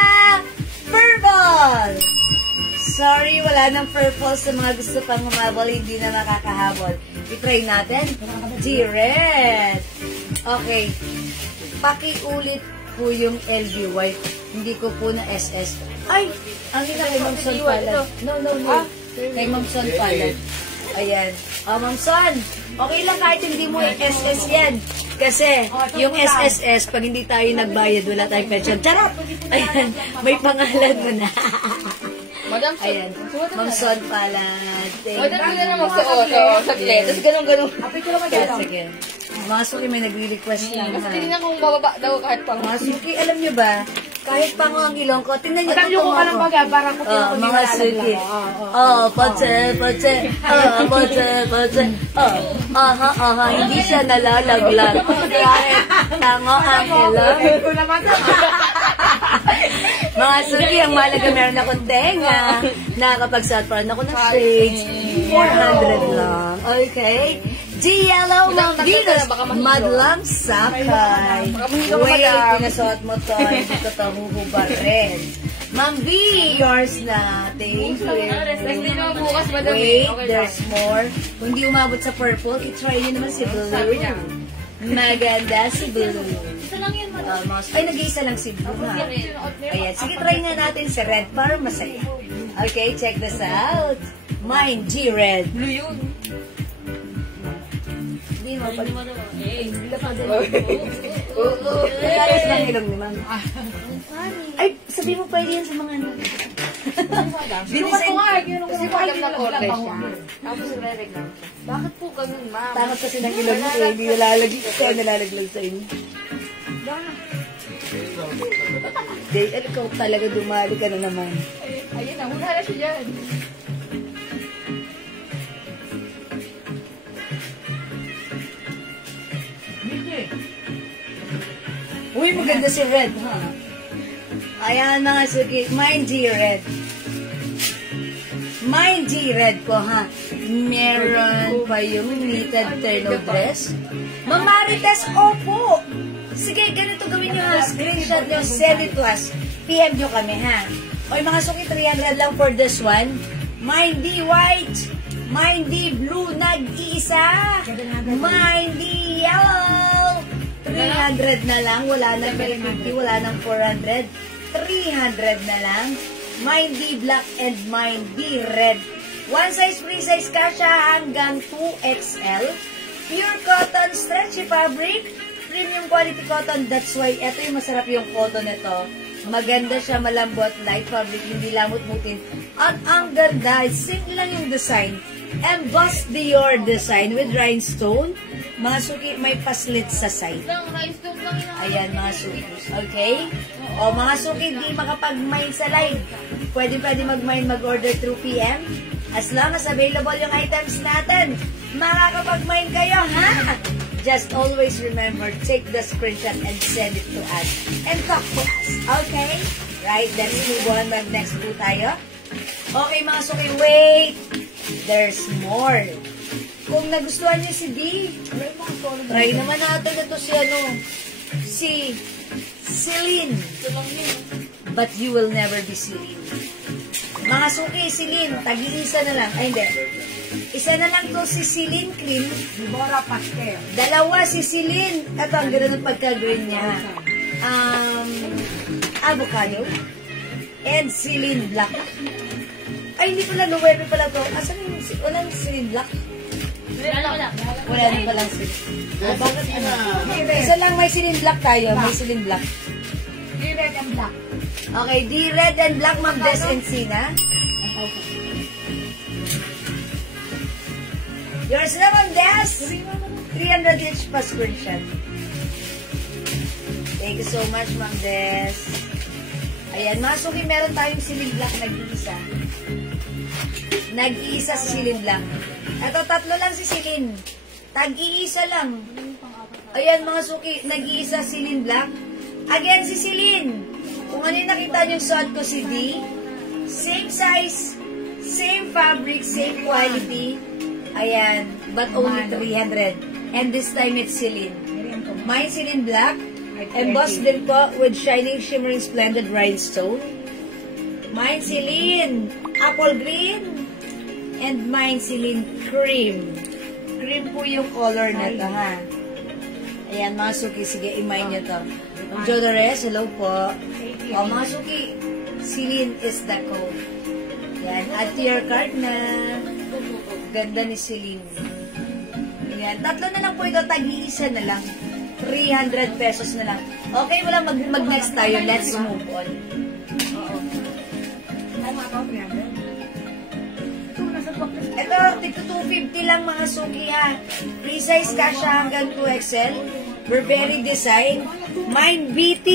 purple. Sorry, wala nang purple sa mga gusto pang humabol, hindi na makakahabol. I-try natin. D-red. Okay. Pakiulit po yung LV white. Hindi ko po na SS. Ay! Ang ina kay Ma'am Son Palad. No. Kay Ma'am Son Palad. Ayan. Ma'am Son, okay lang kahit hindi mo SS yan. Kasi, yung SSS, pag hindi tayo nagbayad, wala tayong pension. Charot! Ayan. May pangalan mo na. Madam, Ayan. Ma'am Son Palad. madam, hindi na magsuot. Oh, saglit. Tapos ganun-ganun. Sige. Mga suki, may nagre-request lang Mas ha. tinignan kung bababa daw kahit pang. Mga suki, alam nyo ba, Kahit pango ang ilong ko, tingnan niyo Alam niyo kung anong baga, parang kung mga suki. Poche. Hindi siya nalalaglag. Kahit tango ang ilong. Ko naman ito. Mga suki, ang malaga meron akong tenga. Nakakapag-suot pa rin ako ng shades. 400 lang. Okay. G-Yellow, Ma'am Venus, madlang sakay. Wait, pinasuot mo to. Hindi ko to huhubarin. Ma'am V, yours na. Thank you. Wait, there's more. Kung di umabot sa purple, itry nyo naman si Blue. Maganda si Blue. Ay, nag-iisa lang si Blue, ha? Ayan, sige, try nga natin si Red para masaya. Okay, check this out. Mine, G-Red. Blue yun. Hindi mo, Ayos lang ilong ni Ma'am. Ay, sabi mo pwede yan sa mga ano. Binisan ko nga, kasi ko alam na order siya. Tapos re-regal. Bakit po ganun, ma'am? Takot kasi ng ilong mo, hindi nalalagay. Kaya nalalaglag sa inyo. Dave, ikaw talaga dumali ka na naman. Ayun na, hula na siya dyan. Uy, maganda si Red, ha? Ayan mga suki. Mine G-Red. Mine G-Red ko, ha? Meron pa yung knitted turtle dress. Ma'am Marites, opo! Sige, ganito gawin nyo, ha? Screenshot nyo, send it to us. PM nyo kami, ha? Oy, mga suki, 300 lang for this one. Mine D white. Mine D blue, nag-iisa. Mine D yellow. 300 na lang, wala nang 350, wala nang 400. 300 na lang. Mine D black and mine D red. One size, free size ka siya hanggang 2XL. Pure cotton, stretchy fabric, premium quality cotton. That's why, ito yung masarap yung cotton nito. Maganda siya, malambot, light fabric, hindi lamot-mutin. At ang ganda, simple lang yung design. Embossed Dior design with rhinestone. Mga suki, may paslit sa side. Ayan, mga suki. Okay? O, mga suki, di makapag-mine sa live. Pwede mag-mine, mag-order through PM. As long as available yung items natin, makakapag-mine kayo, ha? Just always remember, take the screenshot and send it to us. And talk to us. Okay? Right, let's move on. Mag-next po tayo. Okay, mga suki, wait. There's more. Kung nagustuhan niyo si D, try naman natin ito si Celine. But you will never be Celine. Mga suki, Celine, tag-iisa na lang. Ay, hindi. Isa na lang to si Celine Cream. Bora Pastel. Dalawa si Celine. Ito, ang ganda ng pagka-green niya. Avocado. And Celine Black. Ay, hindi pala, November pala to. Asan yung, walang Celine Black? Wala na palang Celine. Bakit yun na? Isa lang may Celine Black tayo. May Celine Black. Red and black. Okay, D red and black, Ma'am Des and Sina. Yours na, Ma'am Des. 300 each pa screenshot. Thank you so much, Ma'am Des. Ayan, mga suki, meron tayong Celine Black nag-iisa. Nag-iisa si Celine Black. Ito, tatlo lang si Celine. Tag-iisa lang. Ayan, mga suki, nag-iisa Celine Black. Again, si Celine. Kung ano yung nakita niyong suot ko si D, same size, same fabric, same quality. Ayan, but only 300. And this time, it's Celine. Mine, Celine Black. Embossed din po with shining, shimmering, splendid rhinestone. Mine, Celine Apple Green. And mine, Celine Cream. Cream po yung color na to, ha? Ayan, mga suki, sige, i-mine nyo to. Jodores, hello po. O, mga suki, Celine is the code. Ayan, add to your card na. Ganda ni Celine. Ayan, tatlo na lang po ito, tag-iisa na lang. 300 pesos na lang. Okay, wala mag-next tayo. Let's move on. Ito, tigto 250 lang mga suki, ha. Free size ka siya hanggang 2XL. Burberry design. Mine BT.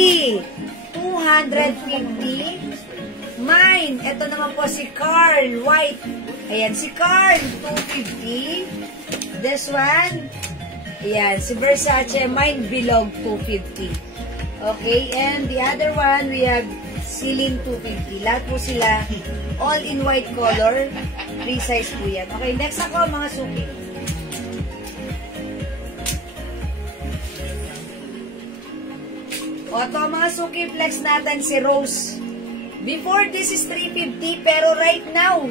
200 250. Mine, ito naman po si Carl, white. Ayan, si Carl, 250. This one, ayan, si Versace, mine belong 250. Okay, and the other one, we have Ceiling 250. Lahat po sila, all in white color. Free size po yan. Okay, next ako, mga suki. O, ito mga suki flex natin si Rose. Before, this is 350, pero right now,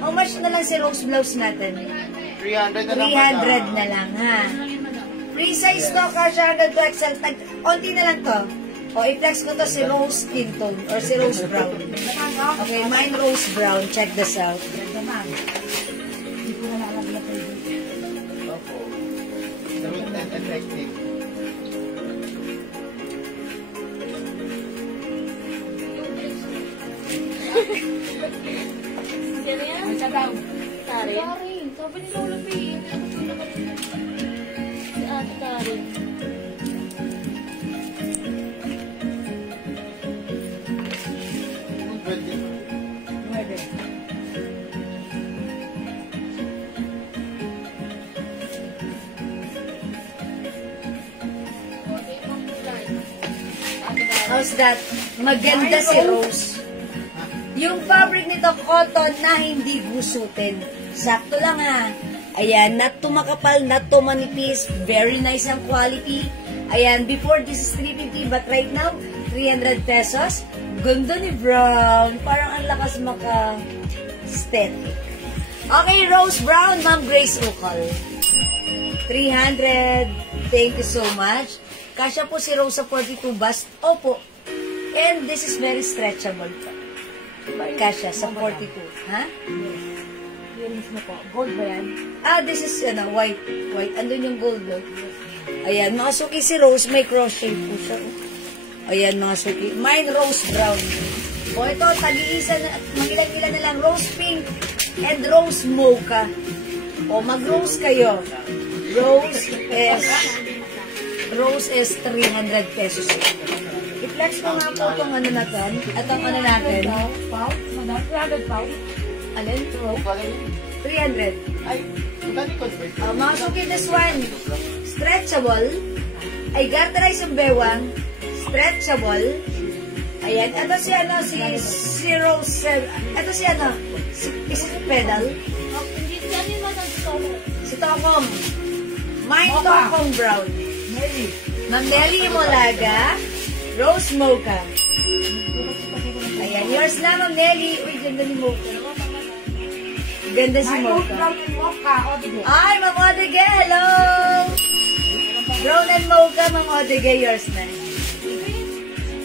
how much na lang si Rose blouse natin? 300 na lang. 300 na lang, ha? Free size to, kasha hanggang 2XL. Onti na lang to. O, i-flex ko to si Rose skin tone or si Rose brown. Okay, mine Rose brown. Check this out. Hindi ko na naalagyan ko yun. Opo. Smooth and effective. Sino yan? Ang sabaw. Tarin? Tarin. Sabi ni Lola P. Si Ate Tarin. Pwede. Pwede. How's that? Maganda si Rose. Yung fabric nito, cotton na hindi gusutin. Sakto lang ha. Ayan, not too makapal, not too manipis. Very nice ang quality. Ayan, before this is 350, but right now, 300 pesos. Ganda ni Brown. Parang ang lakas maka-aesthetic. Okay, Rose Brown, Ma'am Grace Ukal. 300. Thank you so much. Kasya po si Rose sa 42 bust. Opo. And this is very stretchable po. Kasya sa 42. Ha? Earrings mo po. Gold ba yan? Ah, this is white. White. Andun yung gold. No? Ayan, mga suki si Rose. May crochet po siya. Ayan, mga suki. Mine Rose Brown. O ito, tag-iisa na, magilan-ilan na lang. Rose Pink and Rose Mocha. O, mag-rose kayo. Rose is 300 pesos. I-flex ko nga po itong ano natin. At ang ano natin. Pound? Madam, 300 pound? Alin? 300. Ay, magkano convert? Mga suki, this one. Stretchable. I got rice yung bewang. Stretchable. Ayan. Ito si Rose. Ito si pedal. Hindi yan yung matagtolo. Si Tokong. Mine Mocha. Tokong Brown. Nelly. Ma'am Nelly Molaga. Rose Mocha. Ayan. Yours na, Ma'am Nelly. Uy, ganda ni Mocha. Ganda si My Rose Mocha. Brown and Mocha. O, di ba? Ay, Ma'am Odege, hello! Brown and Mocha, Ma'am Odege, yours na.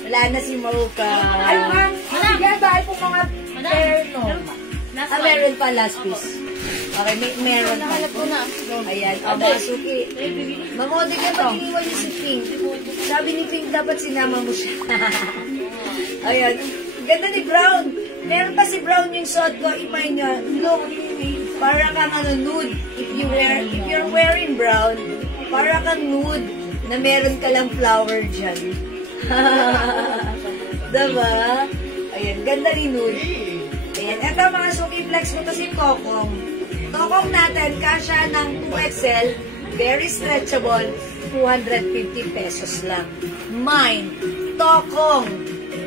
Wala na si Mocha. Ay, ma'am. Sige, dahil po mga pair, no? Meron pa last piece. Okay, meron pa. Nahanap ko na. Ayan, mga suki. Ma'am Odege, pag iniwan niyo si Pink, sabi ni Pink, dapat sinama mo siya. Ayan, ganda ni Brown. Meron pa si Brown yung suot ko, imay niya. Look, para kang nude. If you're wearing brown, para kang nude na meron ka lang flower dyan. Diba? Ayan, ganda ni nude. Ayan, eto mga suki flex ko to si Tokong. Tokong natin, kasya ng 2XL, very stretchable, 250 pesos lang. Mine, Tokong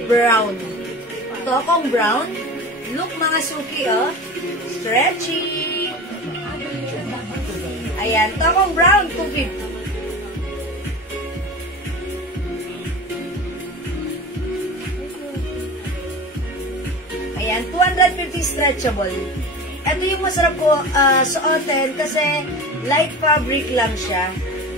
Brown. Tokong Brown, look mga suki, oh. Stretchy. Ayan, Tokong Brown, 250. Ayan, 250 stretchable. Ito yung masarap ko suotin kasi light fabric lang siya.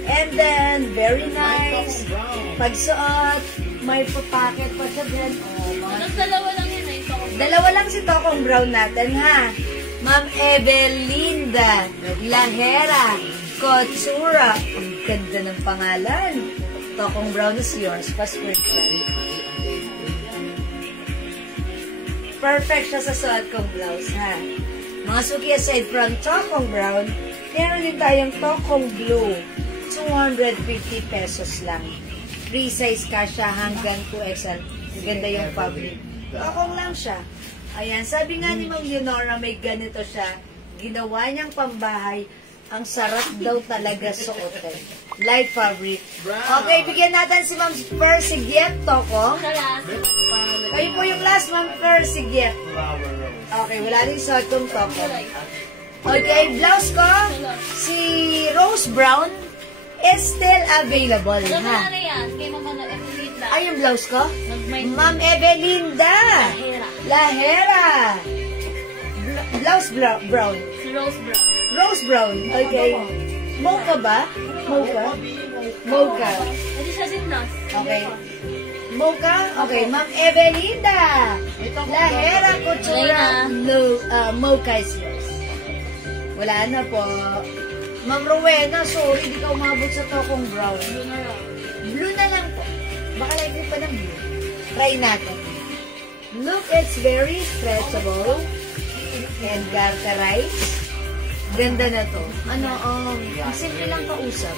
And then, very nice. Pag suot, may papacket pa siya din. Tapos dalawa lang yun eh. Dalawa lang si Tokong Brown natin, ha? Ma'am Evelinda Lahera Coutura. Ang ganda ng pangalan. Tokong Brown is yours. Pascription. Perfect siya sa suot kong blouse, ha? Mga suki, aside from Tokong Brown, meron din tayong Tokong Blue. 250 pesos lang. free size ka siya hanggang 2XL. Ganda yung fabric. Kakong lang siya. Ayan, sabi nga ni Ma'am Leonora, may ganito siya. Ginawa niyang pambahay. Ang sarap daw talaga suotin. Light fabric. Okay, bigyan natin si Ma'am Percy Giet, Toko. Kayo po yung last, Ma'am Percy Giet. Okay, wala rin suot kong Toko. Okay, blouse ko, si Rose Brown is still available. Ha? Ay, yung blouse ko? Ma'am Evelinda Lahera. Blouse brown. Rose brown. Rose brown. Okay. Mocha ba? Mocha? Mocha. Hindi siya sinlas. Okay. Mocha? Okay. Ma'am Evelinda Lahera Couture. Mocha is yours. Wala na po. Ma'am Rowena, sorry, di ka umabot sa tokong brown. Blue na lang po. Baka like pa ng blue. Try natin. Look, it's very stretchable and garterized. Ganda na to. Ano, ang simple lang kausap.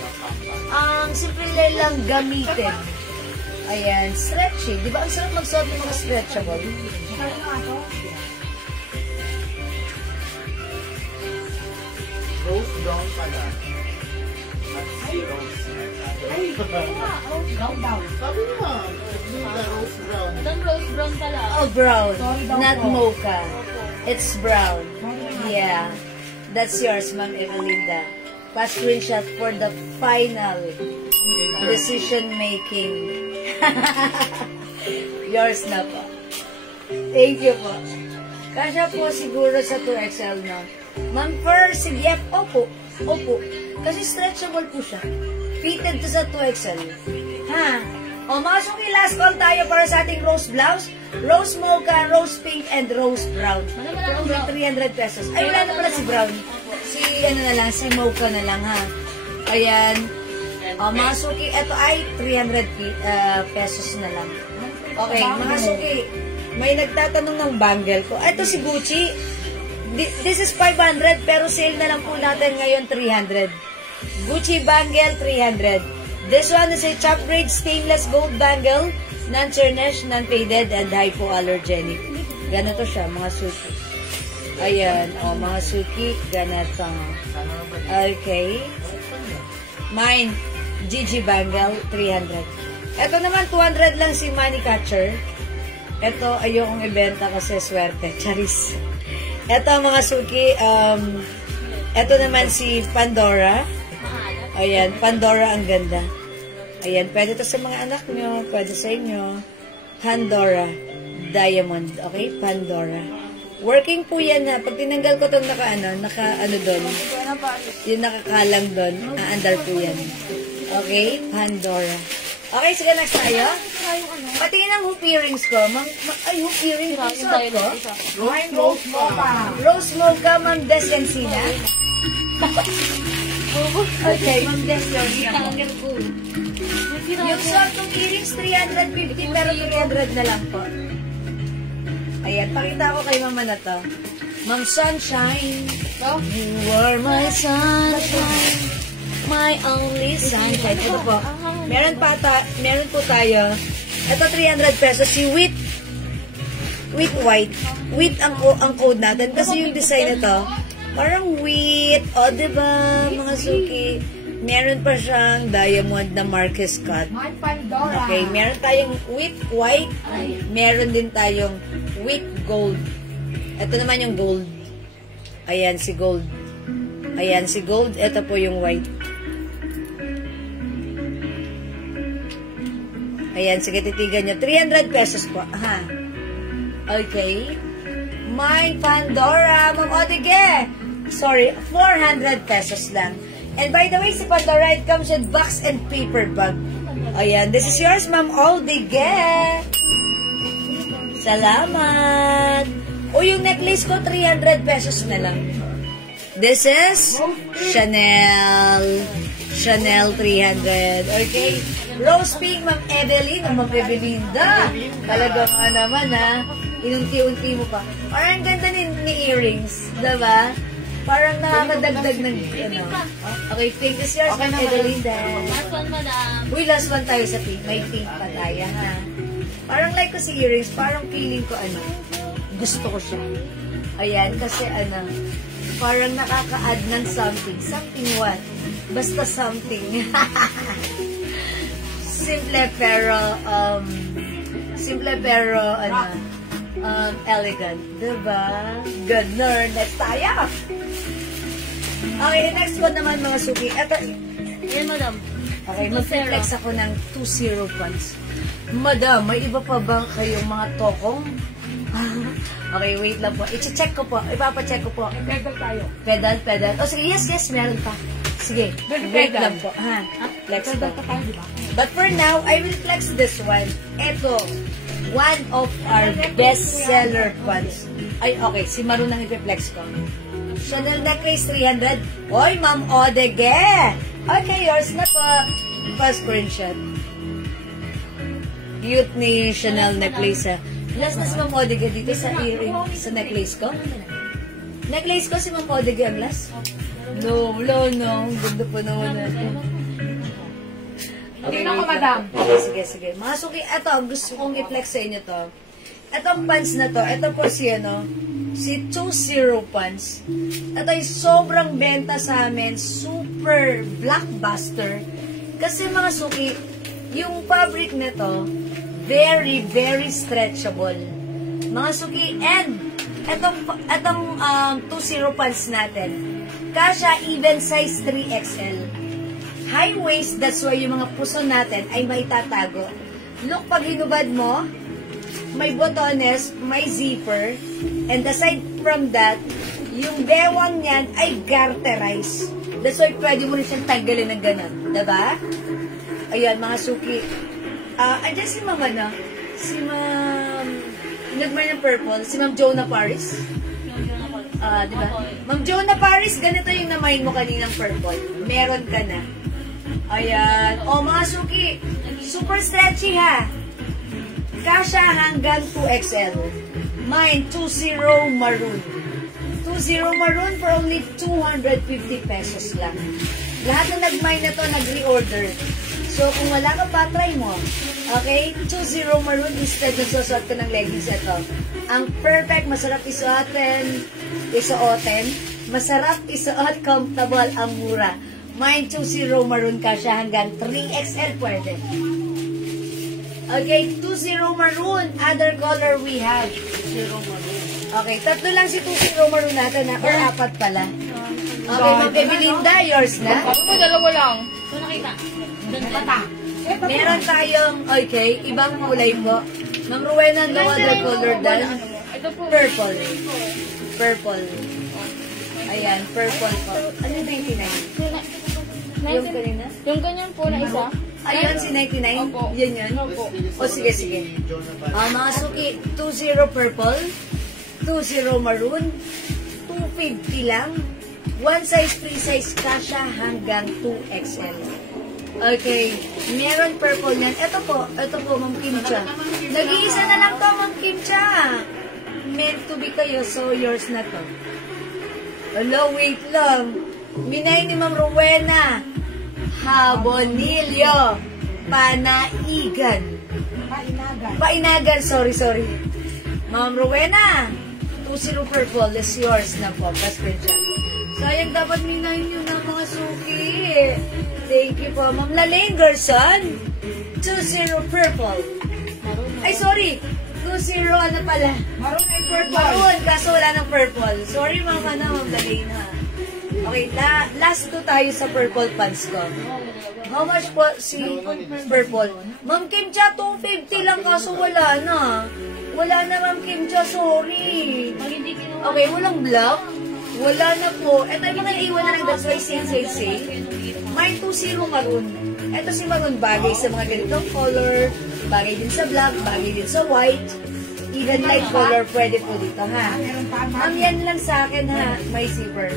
Ang simple lang gamitin. Ayan, stretchy. Di ba ang sarap magsuot ng mga stretchable? Rose brown pala. At si Rose. Brown daw. Sabi niya, rose brown. Anong rose brown pala? Oh, brown. Not mocha. It's brown. Yeah. That's yours, Ma'am Evelinda. Pa-screenshot for the final decision-making. Yours na po. Thank you po. Kasya po siguro sa 2XL, no? Ma'am Percy, yep, opo. Opo. Kasi stretchable po siya. Fitted to sa 2XL. Ha? O, mga suki, last call tayo para sa ating rose blouse. Rose mocha, rose pink, and rose brown. From 300 pesos. Ay, wala na pala si brown. Si, ano na lang, si mocha na lang, ha? Ayan. O, mga suki, ito ay 300 pesos na lang. Okay, mga suki, may nagtatanong ng bangle ko. Ito si Gucci. This is 500, pero sale na lang po natin ngayon 300. Gucci bangle, 300. This one is a chop braid stainless gold bangle, non-tarnish, non-faded, and hypoallergenic. Ganito siya, mga suki. Ayan, o, mga suki, ganito. Okay. Mine, Gigi bangle, 300. Ito naman, 200 lang si money catcher. Ito, ayokong ibenta kasi swerte. Charis. Ito, mga suki, ito naman si Pandora. Ayan, Pandora ang ganda. Ayan, pwede to sa mga anak nyo, pwede sa inyo. Pandora Diamond. Okay, Pandora. Working po yan ha. Pag tinanggal ko itong naka doon. Yung nakakalang doon, aandar po yan. Okay, Pandora. Okay, sige, next tayo. Patingin ang hoop earrings ko. Ay, hoop earrings ko. Rose mocha. Rose mocha, Ma'am Des Yansina. Okay, Ma'am Des Yansina. Yung short ng earrings, 350, pero 300 na lang po. Ayan, pakita ko kay Mama na to. Ma'am Sunshine. You are my sunshine. My only sunshine. Ito po. Meron po tayo. Ito 300 pesos. Si Wheat White. Wheat ang code natin. Kasi yung design na to, parang wheat. O, diba, mga suki? Meron pa siyang diamond na Marquez cut. Okay, meron tayong wheat white. Meron din tayong wheat gold. Ito naman yung gold. Ayan, si gold. Ayan, si gold. Ito po yung white. Ayan, sige, titigan nyo. 300 pesos po. Ha? Okay. Mine Pandora. Ma'am Odige. Sorry, 400 pesos lang. And by the way, si Pandora, it comes with box and paper bag. Ayan, this is yours, Ma'am Odige. Salamat. O, yung necklace ko, 300 pesos na lang. This is Chanel. Chanel 300. Okay. Rose pink, Ma'am Evelyn, o Ma'am Evelinda. Talaga nga naman, ha. Inunti-unti mo pa. Parang ganda ni earrings. Diba? Parang nakakadagdag ng, ano. Okay, pink is yours. Okay na, Edelinda. Last one, madam. Uy, last one tayo sa pink. May pink pa tayo, ha? Parang like ko si earrings, parang feeling ko, ano, gusto ko siya. Ayan, kasi, ano, parang nakaka-add ng something. Something what? Basta something. Simple pero, ano, elegant. Diba? Ganon. Next tayo. Okay, next one naman mga suki. Ito, Yan, madam. okay, mag-flex ako ng 2-0 pants. Madam, may iba pa bang kayong mga tokong? Okay, wait lang po. I-check ko po. Ipapacheck ko po. Pedal tayo. Pedal. Oh, sige, yes, meron pa. Sige, wait lang po. Ha? Flex Pedal po. pa tayo, di ba? But for now, I will flex this one. Ito, one of our best-seller ones. Ay, okay. Si Maroon ang ipiflex ko. Chanel necklace 300. Oy, Ma'am Odege! Okay, yours na po. Pa-screenshot. Cute ni Chanel necklace, ha. Last na si Ma'am Odege dito sa earring, sa necklace ko. Necklace ko si Ma'am Odege ang last. No. Ganda pa naman natin. Tingnan ko, madam. Sige. Mga suki, eto, gusto kong i-flex sa inyo to. Etong pants na to, eto po si, si 2-0 pants. Ito ay sobrang benta sa amin, super blockbuster. Kasi mga suki, yung fabric nito, very, very stretchable. Mga suki, and etong 2-0 pants natin, kasya even size 3XL. High waist, that's why yung mga puso natin ay may tatago. Look, pag hinubad mo, may botones, may zipper, and aside from that, yung bewang niyan ay garterized. That's why pwede mo rin siyang tanggalin ng ganun. Diba? Ayan, mga suki. Andiyan si Ma'am, si Ma'am, nagmay ng purple, si Ma'am Jonah Paris. Diba? Ma'am Jonah Paris, ganito yung namayin mo kaninang purple. Meron ka na. Ayan. O, mga suki, super stretchy, ha? Kasha hanggang 2XL. Mine, 2-0 maroon. 2-0 maroon for only 250 pesos lang. Lahat na nag-mine na to, nag-reorder. So, kung wala ka pa, try mo. Okay? 2-0 maroon instead na susot ka ng leggings ito. Ang perfect, masarap isuotin. Masarap isuot, comfortable, ang mura. Mine, 2-0 maroon kasha hanggang 3XL pwede. Okay, 2-0 maroon. Other color we have. 2-0 maroon. Okay, tatlo lang si 2-0 maroon natin, ha? Or apat pala. Okay, Ma'am Evelinda, yours na? Sabi mo, dalawa lang. Ito nakita. Mata. Meron tayong, okay, ibang kulay po. Ma'am Rowena, no other color than Ito po. purple. Purple. Ayan, purple po. Ano yung 99? Yung kanina? Yung ganyan po na isa. Ayun, si 99? Opo. Yan. Opo. O, sige. Mga suki, 2-0 purple, 2-0 maroon, 250 lang, 1 size, 3 size kasha hanggang 2XL. Okay, meron purple yan. Ito po, Ma'am Kimcha. Nag-iisa na lang to, Ma'am Kimcha. Meant to be kayo, so yours na to. Hello, wait lang. Minay ni Ma'am Rowena. Habonilyo. Panaigan. Painagan, sorry. Ma'am Rowena, 2-0 purple is yours na po. Passport. Sayang dapat minay nyo na mga suki. Thank you po. Ma'am Lalaine Gerson, 2-0 purple. Ay, sorry. 2-0 ano pala? Maroon ay purple. Maroon, kaso wala ng purple. Sorry, Ma'am Lalaine, ha. Okay, last two tayo sa purple pants ko. How much po si purple? Ma'am Kimcha, 250 lang kaso wala na. Wala na, Ma'am Kimcha, sorry. Okay, walang black. Wala na po. Ito yung mga iwan na lang, that's why sale. Mine 2-0 maroon. Ito si maroon, bagay sa mga ganitong color, bagay din sa black, bagay din sa white. Even light color, pwede po dito, ha? Ma'am, yan lang sa akin, ha? May zipper.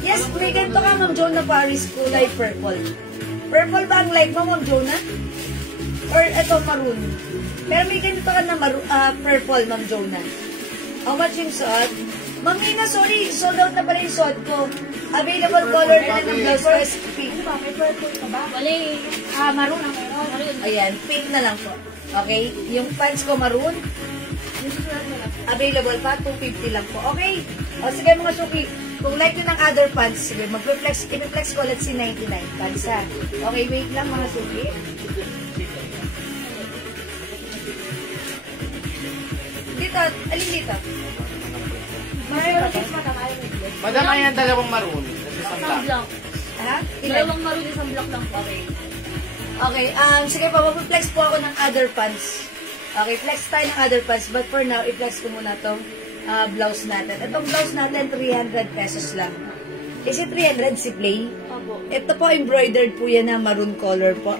Yes, may ganito ka, Ma'am Jonah Paris, kulay purple. Purple ba ang like mo, Ma'am Jonah? Or ito, maroon? Pero may ganito ka na purple, Ma'am Jonah. How much yung suot? Ma'am Nina, sorry, sold out na pala yung suot ko. Available color na lang ng blouse ko is pink. May purple ka ba? Wala eh. Maroon ang meron. Ayan, pink na lang po. Okay? Yung pants ko maroon. Available pa, 250 lang po. Okay? O sige mga suki, kung like nyo ng other pants, sige, i-flex ko ulit si 99 pants ha. Okay, wait lang mga suki. Dito, alin dito? Madam, ayan dalawang maroon. Isang Isang block. Ha? Ilan? Dalawang maroon, isang block lang po. Okay. Okay, sige po, mag-flex po ako ng other pants. Okay, flex tayo ng other pants, but for now, i-flex ko muna itong blouse natin. Itong blouse natin, 300 pesos lang. Is it 300 si Play? Opo. Ito po, embroidered po yan na maroon color po.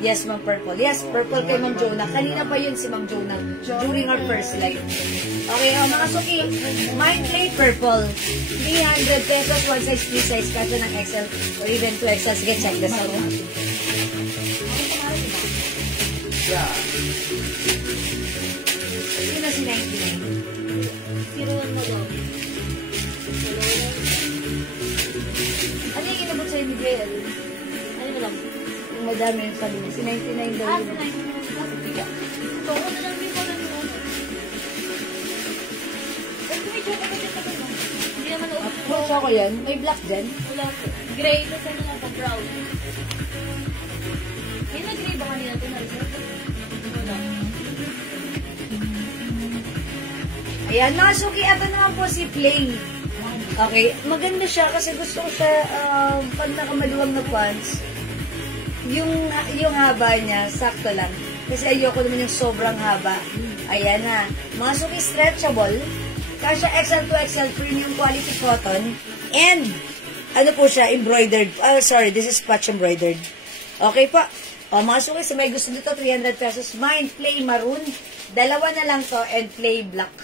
Yes, Ma'am Purple. Yes, purple kay Ma'am Jonah. Kanina pa yun si Ma'am Jonah during our first live. Okay, mga suki, mine Play purple. 300 pesos, one size, three size, kasi ng XL or even 2XL. Sige, check this out. Yeah. Yun na si 99. Zero one mo daw. Ano yung inabot sa'yo ni Gael? Ano mo lang? Yung madami yung sabi niya. Si 99 daw yun. Ito, ano lang din ko lang yun. Huwag may choco pa dyan tagal mo. Hindi naman na-open. Ano siya ko yan? May black dyan? Wala po. Gray, tapos ano lang po, brown. May na-gray ba kanina ito na result? Wala. Ayan, mga suki, ito naman po si Play. Okay, maganda siya kasi gusto ko siya, pag nakamaluwang na pants, yung haba niya, sakto lang. Kasi ayoko naman yung sobrang haba. Ayan na. Mga suki, stretchable. Kasha XL to XL, premium quality cotton. And, ano po siya, embroidered. Sorry, this is patch embroidered. Okay po. O, mga suki, sa may gusto nito, 300 pesos. Mine, Play maroon. Dalawa na lang to, and Play black.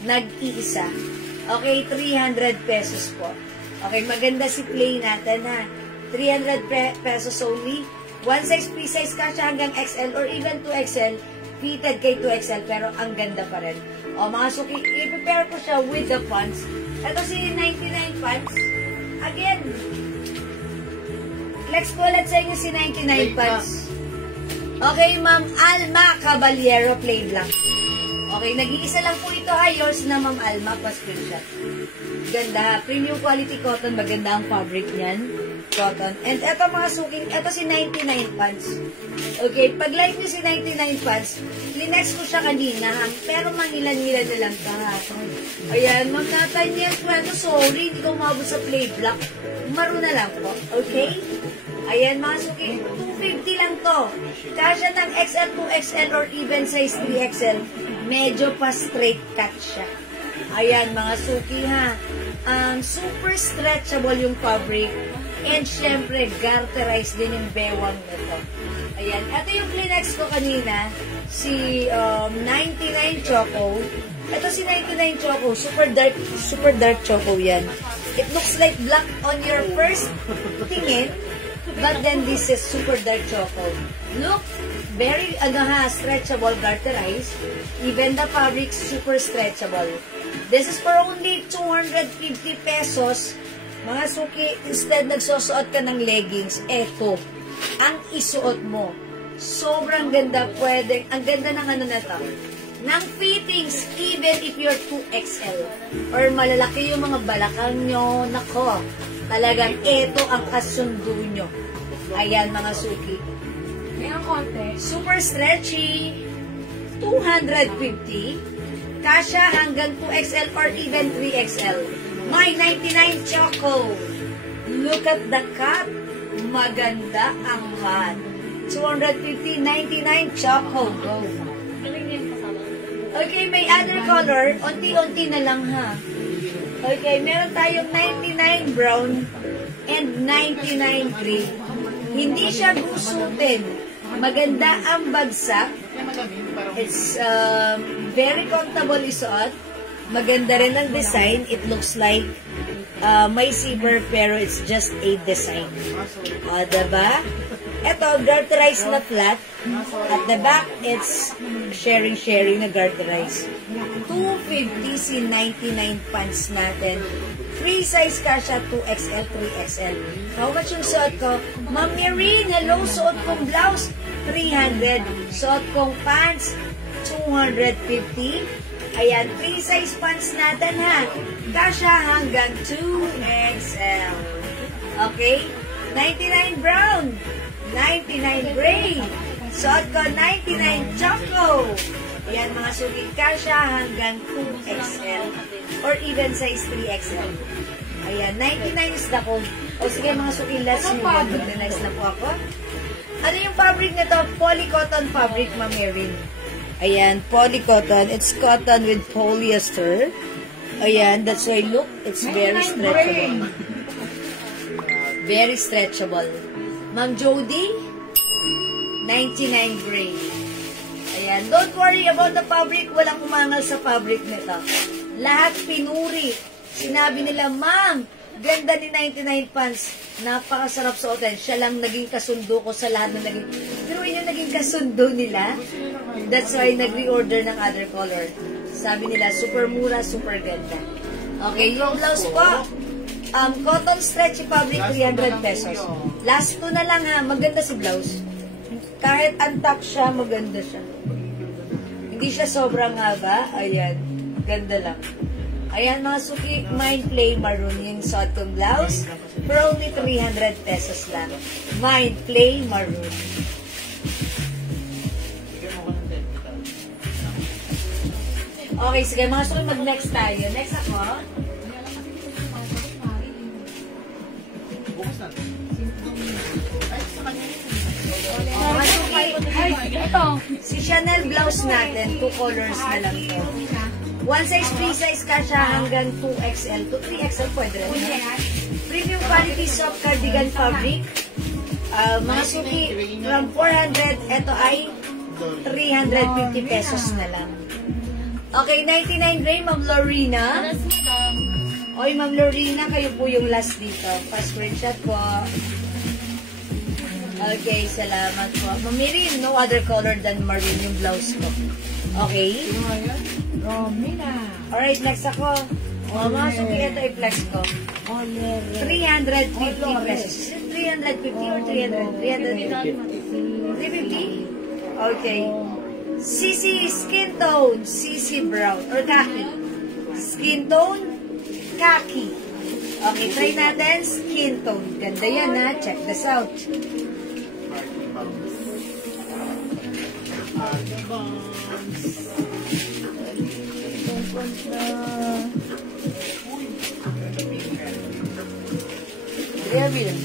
Nag-iisa. Okay, 300 pesos po. Okay, maganda si Play natin ha. 300 pesos only. One size, free size kasha hanggang XL or even 2XL. Fitted kay 2XL pero ang ganda pa rin. O mga suki, i-prepare ko siya with the pants. Ito si 99 pants. Again, flex ko ulit sa inyo si 99 pants. Okay, Ma'am Alma Caballero, Play black. Okay, nag-iisa lang po ito ha. Yours na, Ma'am Alma, pa-screenshot. Ganda ha. Premium quality cotton. Maganda ang fabric niyan. Cotton. And eto mga suking, eto si 99 pants. Okay, pag like nyo si 99 pants, linex ko siya kanina ha. Pero mangilan-ngilan na lang ka ha. Ayan, Ma'am Nathaniel, sorry, hindi ko umabot sa Play black. Maroon na lang po. Okay? Ayan mga suki, 250 lang to. Kasya ng XL, 2XL or even size 3XL. Medyo pa straight cut siya. Ayan mga suki ha. Super stretchable yung fabric. And syempre, garterized din yung bewang nito. Ayan. Ito yung Kleenex ko kanina. Si 99 Choco. Ito si 99 Choco. Super dark Choco yan. It looks like black on your first tingin. But then this is super dark Choco. Look, very stretchable, garterized. Even the fabric, super stretchable. This is for only 250 pesos. Mga suki, instead nagsusuot ka ng leggings, eto, ang isuot mo. Sobrang ganda, pwede. Ang ganda ng ano na to. Ng fittings, even if you're 2XL. Or malalaki yung mga balakang nyo, nako. Talagang eto ang kasundo nyo. Ayan mga suki. Mayroong konti. Super stretchy. 250. Kasha hanggang 2XL or even 3XL. My 99 Choco. Look at the cut. Maganda ang cut. 250, 99 Choco. Go. Galing niya yung kasama. Okay, may other color. Unti-unti na lang ha. Okay, meron tayong 99 brown and 99 gray. Hindi siya gusutin. Maganda ang bagsak. It's very comfortable isuot. Maganda rin ang design. It looks like may zipper pero it's just a design. O, diba? Ito, garterized na flat. At the back, it's sharing na garterized. 250 si 99 pants natin. Free size kasha, 2XL, 3XL. How much yung suot ko? Ma'am Mireen, hello, suot kong blouse, 300. Suot kong pants, 250. Ayan, 3 size pants natin ha. Kasha hanggang 2XL. Okay? 99 brown, 99 gray. Suot ko 99 choco. Ayan, mga suki, kasha hanggang 2XL. Or even size 3XL. Ayan, 99 is the code. O sige mga suki, last move. Mag-nice na po ako. Ano yung fabric nito? Polycotton fabric, Ma'am Erin. Ayan, polycotton. It's cotton with polyester. Ayan, that's why look, it's very stretchable. Very stretchable. Ma'am Jody, 99 gray. Ayan, don't worry about the fabric. Walang umangal sa fabric nito. Lahat pinuri. Sinabi nila, ma'am, ganda ni 99 pants. Napakasarap suotin. Siya lang naging kasundo ko sa lahat na naging... Pero yun yung naging kasundo nila. That's why nag-reorder ng other color. Sabi nila, super mura, super ganda. Okay, yung blouse po, cotton stretchy fabric, 300 pesos. Last 2 na lang ha, maganda si blouse. Kahit untuck siya, maganda siya. Hindi siya sobrang haba. Ayan, ganda lang. Ayan mga suki, Mind Play Maroon yung suot kong blouse. For only 300 pesos lang. Mind Play Maroon. Okay, sige mga suki, mag-next tayo. Next ako. Mga suki, si Chanel blouse natin, 2 colors na lang to. 1 size, 3 size kasha hanggang 2XL to 3XL pwede rin. Premium quality soft cardigan fabric. Mga suki, from 400, ito ay 350 pesos na lang. Okay, 99 gray, Ma'am Lorena. Oy, Ma'am Lorena, kayo po yung last dito. Pa-screenshot po. Okay, salamat po. Ma'am Mirin, no other color than maroon yung blouse ko. Okay? Romina. Alright, next ako. Mga suki, ito i-flex ko. 350 pesos. Is it 350 or 300? 350? Okay. CC skin tone, CC brown, or khaki. Skin tone, khaki. Okay, try natin skin tone. Ganda yan ha. Check this out. Reveal.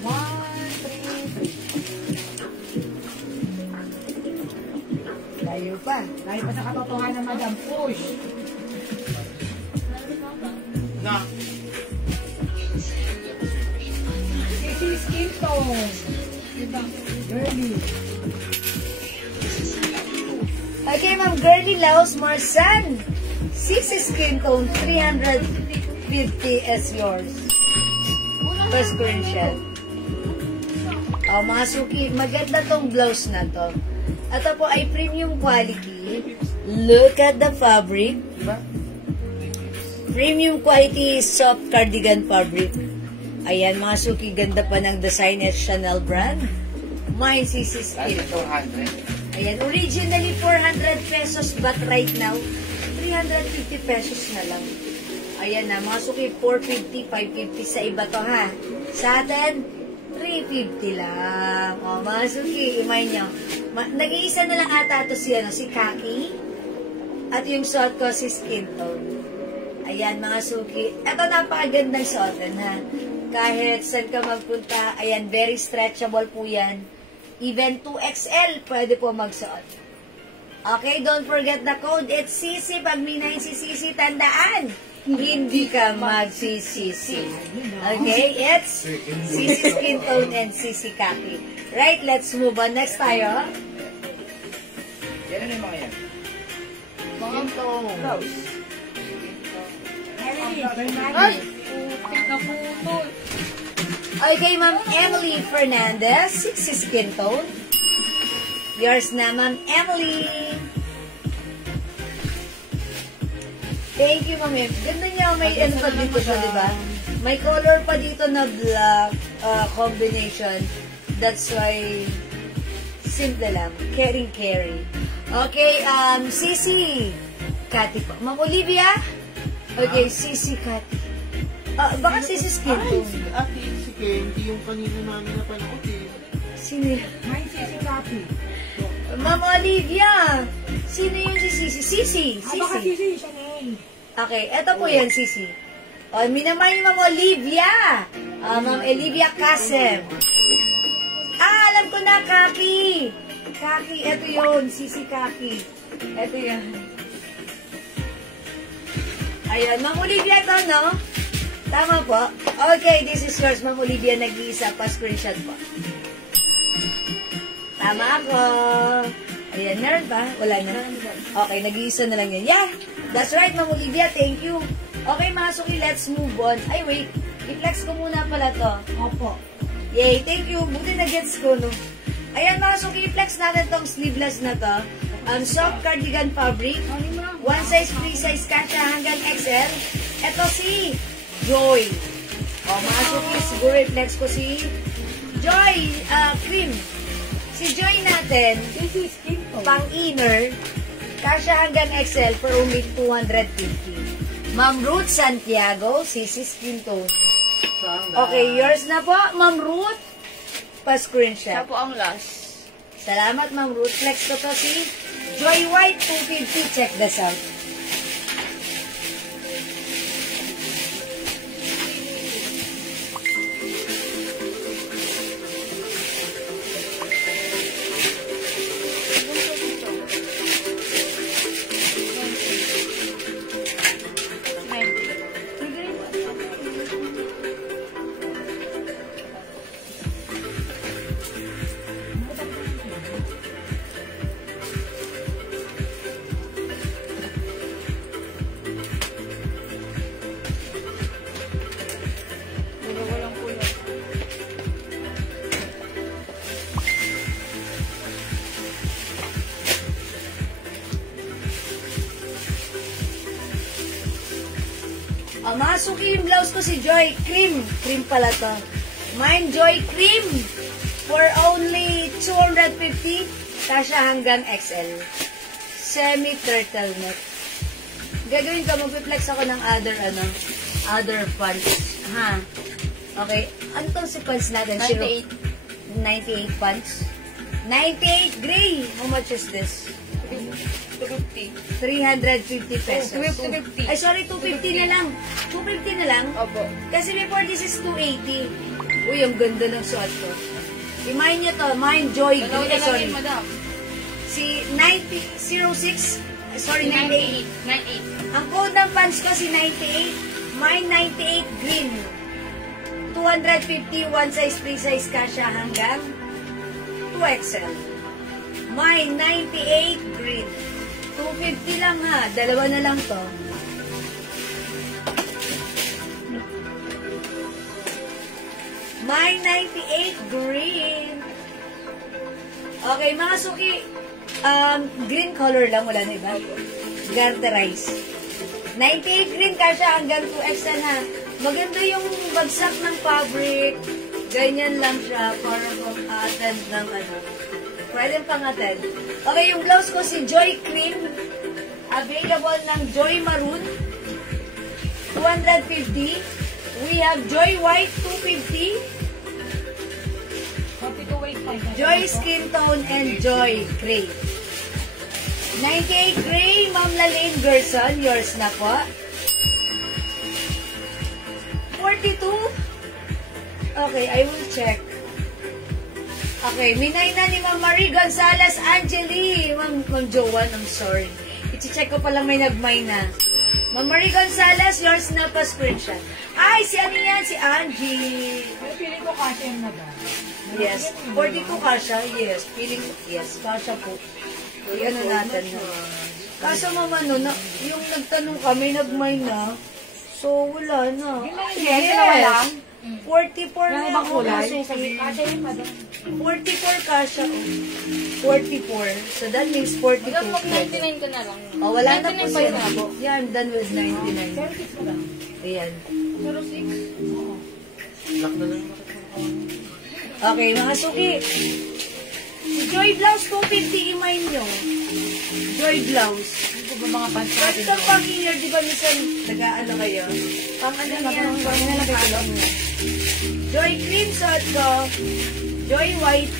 1, 3, 3. Layo pa. Layo pa sa katotohanan, Madam. Push. Na. This is skin tone. Girly. Okay, Ma'am Girly Laos Marsan. 6 skin tone, 350 is yours. First screenshot. Oh, mga suki, maganda tong blouse na to. Ito po ay premium quality. Look at the fabric. Premium quality soft cardigan fabric. Ayan, mga suki, ganda pa ng design at Chanel brand. My CC skin tone. Ayan, originally 400 pesos but right now 350 pesos na lang. Ayan na, mga suki, 450, 550 sa iba to ha. Sa atin, 350 lang. O, mga suki, imay nyo. Nag-iisa na lang ata ito si khaki. At yung suot ko si skin tone. Ayan, mga suki. Ito napakagandang suotin ha. Kahit saan ka magpunta, ayan, very stretchable po yan. Even 2XL, pwede po magsuot. Okay, don't forget the code. It's CC. Pag may 9 si CC, tandaan, hindi ka magsisisi. Okay, it's CC skin tone and CC khaki. Right, let's move on. Next tayo. Yan na yung mga yan. Skin tone. Blouse. Ay! Putik na putol. Okay, Ma'am Emily Fernandez, 60 skin tone. Yours na, Ma'am Emily. Thank you, Ma'am Em. Ganda niya, may ano pa dito siya, di ba? May color pa dito na black combination. That's why, simple lang. Caring. Okay, Sisi. Cathy po. Ma'am Olivia? Okay, Sisi Cathy. Baka Sisi skin tone. Ate, si Candy, yung kanina namin na panood eh. Sino? May sisi copy. Ma'am Olivia! Sino yung si Sisi? Sisi! Baka Sisi. sisi, siya na eh. Okay, eto po yan, Sisi. O, minamay ni Ma'am Olivia! Ma'am Olivia Kasem. Alam ko na, Kaki! Kaki, eto yun, Sisi Kaki. Eto yan. Ayan, Ma'am Olivia ito, no? Tama po. Okay, this is yours, Ma'am Olivia. Nag-iisa pa, screenshot po. Tama ako. Ayan, meron pa? Wala na. Okay, nag-iisa na lang yan. Yeah, that's right, Ma'am Olivia. Thank you. Okay, mga suki, let's move on. Ay, wait. I-flex ko muna pala to. Opo. Yay, thank you. Buti na-gets ko, no? Ayan, mga suki, i-flex natin tong sleeveless na to. Soft cardigan fabric. One size, free size, kasha hanggang XL. Ito si Joy. O, mga suki, siguro i-flex ko si Joy Cream. Si Joy natin, Sisi skin tone. pang-inner, kasha hanggang XL for only 250. Ma'am Ruth Santiago, Sisi skin tone. Okay, yours na po, Ma'am Ruth. Pa-screenshot. Siya po ang last. Salamat, Ma'am Ruth. Flex ko to si Joy White 250. Check this out. Masuki yung blouse ko si Joy Cream. Cream pala to. Mine Joy Cream for only 250. Kasha hanggang XL. Semi-turtleneck. Gagawin ko, mag-flex ako ng other pants. Ha? Okay. Ano tong sequence natin? 98. 98 pants. 98 gray. How much is this? 250. 350 pesos. 250. Ay, sorry, 250 na lang. 250 na lang? Opo. Kasi before this is 280. Uy, ang ganda ng suot ko. I-mine nyo to. Mine Joy. Dalawa na lang Sorry. yun, madam. Si 9006. Sorry, 98. 98. Ang code ng pants ko si 98. Mine 98 green. 250, one size, free size kasha hanggang 2XL. Mine 98 green. 250 lang ha. Dalawa na lang to. My 98 green. Okay, mga suki. Green color lang. Wala na iba. Garterize. 98 green kasha hanggang 2XL ha. Maganda yung bagsak ng fabric. Ganyan lang siya. Para pang-attend ng ano. Pwede pang-attend. Okay, yung blouse ko si Joy Cream. Available ng Joy Maroon. 250. We have Joy White, 250. Copy to wait time. Joy Skin Tone and Joy Gray. 98 Gray, Ma'am Lalaine Gerson. Yours na po. 42. Okay, I will check. Okay, minay na ni Ma'am Marie Gonzalez Angeli. Ma'am Joan, I'm sorry. I-check ko palang may nag-mine na. Ma'am Marie Gonzalez, yours na pa screenshot. Ay, si ano yan? Si Angie. Pero feeling ko kasi yung naga. Yes. 42 kasha? Yes. Feeling, yes. Kasha po. I-ano natin na. Kaso mama, no, yung nagtanong kami, nag-mine na. So, wala na. Yun lang yung yes. Wala lang. 44 Ano na bang ako. kulay? Kasi yun pa doon. 44 kasha. 44. So that means 42. Hanggang mag-99 ka na lang. Oh, wala na po 99 pa siya. yun ako. Yan, done with 99. Ayan. 06. Black na lang. Okay, mga suki. Si Joy Blouse 250 i-mine nyo. Joy Blouse. Ito ba mga pants But natin? sa pang-year, di ba minsan nag-ano kayo? Pang-ano yan? Pang-ano mo. Joy Cream suot ko. Joy White.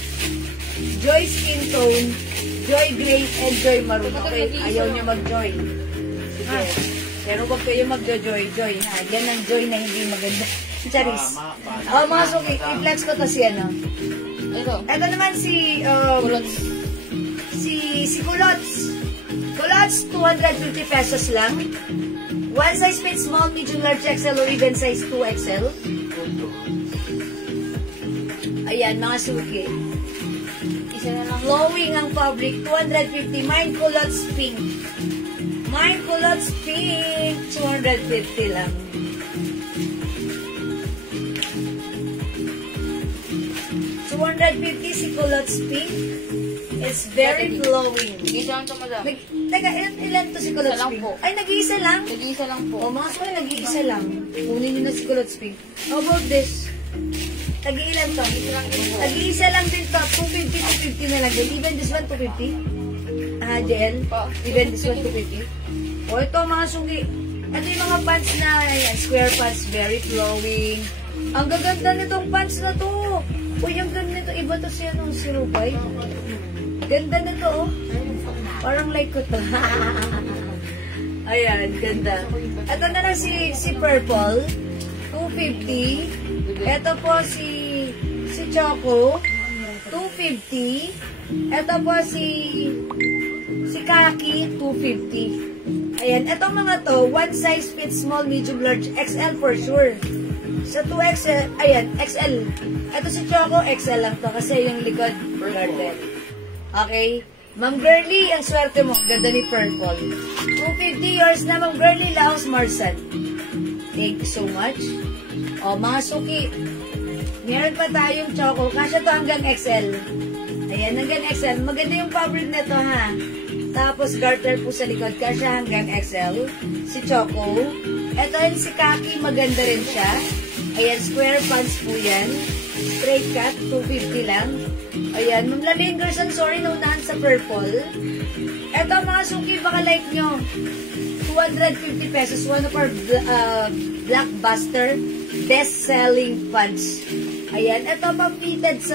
Joy Skin Tone. Joy Gray and Joy Maroon. Okay, ayaw nyo mag-joy. Sige. Pero wag kayo mag-joy. Joy ha. Yan ang joy na hindi maganda. Charis. Oh, mga suki. I-flex ko to si ano. Ito. Ito naman si Kulots. Kulots, 250 pesos lang. One size fit small, medium, large, XL, or even size 2XL. Ayan, mga suki. Isa na lang. Flowing ang fabric, 250. Mine Kulots pink. Mine Kulots pink, 250 lang. $250 si Kulots pink. It's very flowing. Isa lang ito, madam. Teka, ilan to si Kulots Isa lang pink? po. Ay, nag-iisa lang? Nag-iisa lang po. O, mga suki, nag-iisa lang. Kunin nyo na si Kulots pink. How about this? Tag-iilan to? Nag-iisa lang din to. 250 na lang din. Even this one, 250? Ah, JL? Even this one, 250? O, ito mga suki. Ito yung mga pants na, yan, square pants, very flowing. Ang gaganda nitong pants na to. Uy, ang ganda nito. Iba to siya nung si Rupay. Ganda nito, oh. Parang like ko to. Ayan, ganda. Ito na lang si Purple. 250. Ito po si Choco. 250. Ito po si Kaki. 250. Ayan, etong mga to, one size fits small, medium, large, XL for sure. Sa 2XL, ayan, XL. Ito si Choco, XL lang to kasi yung likod, garden. Okay? Ma'am Girly, ang swerte mo. Ganda ni Purple. 250 yours na, Ma'am Girly, Laos Marsan. Thank you so much. O, mga suki. Meron pa tayong Choco. Kasya to hanggang XL. Ayan, hanggang XL. Maganda yung fabric na to, ha? Tapos, garter po sa likod. Kasya hanggang XL. Si Choco. Ito yung si Kaki. Maganda rin siya. Ayan, square pants po yan. Straight cut. 250 lang. Ayan, Ma'am Lalingers, I'm sorry, naunahan sa purple. Eto mga suki, baka like nyo. 250 pesos. One of our blockbuster best-selling pants. Ayan, eto pang fitted sa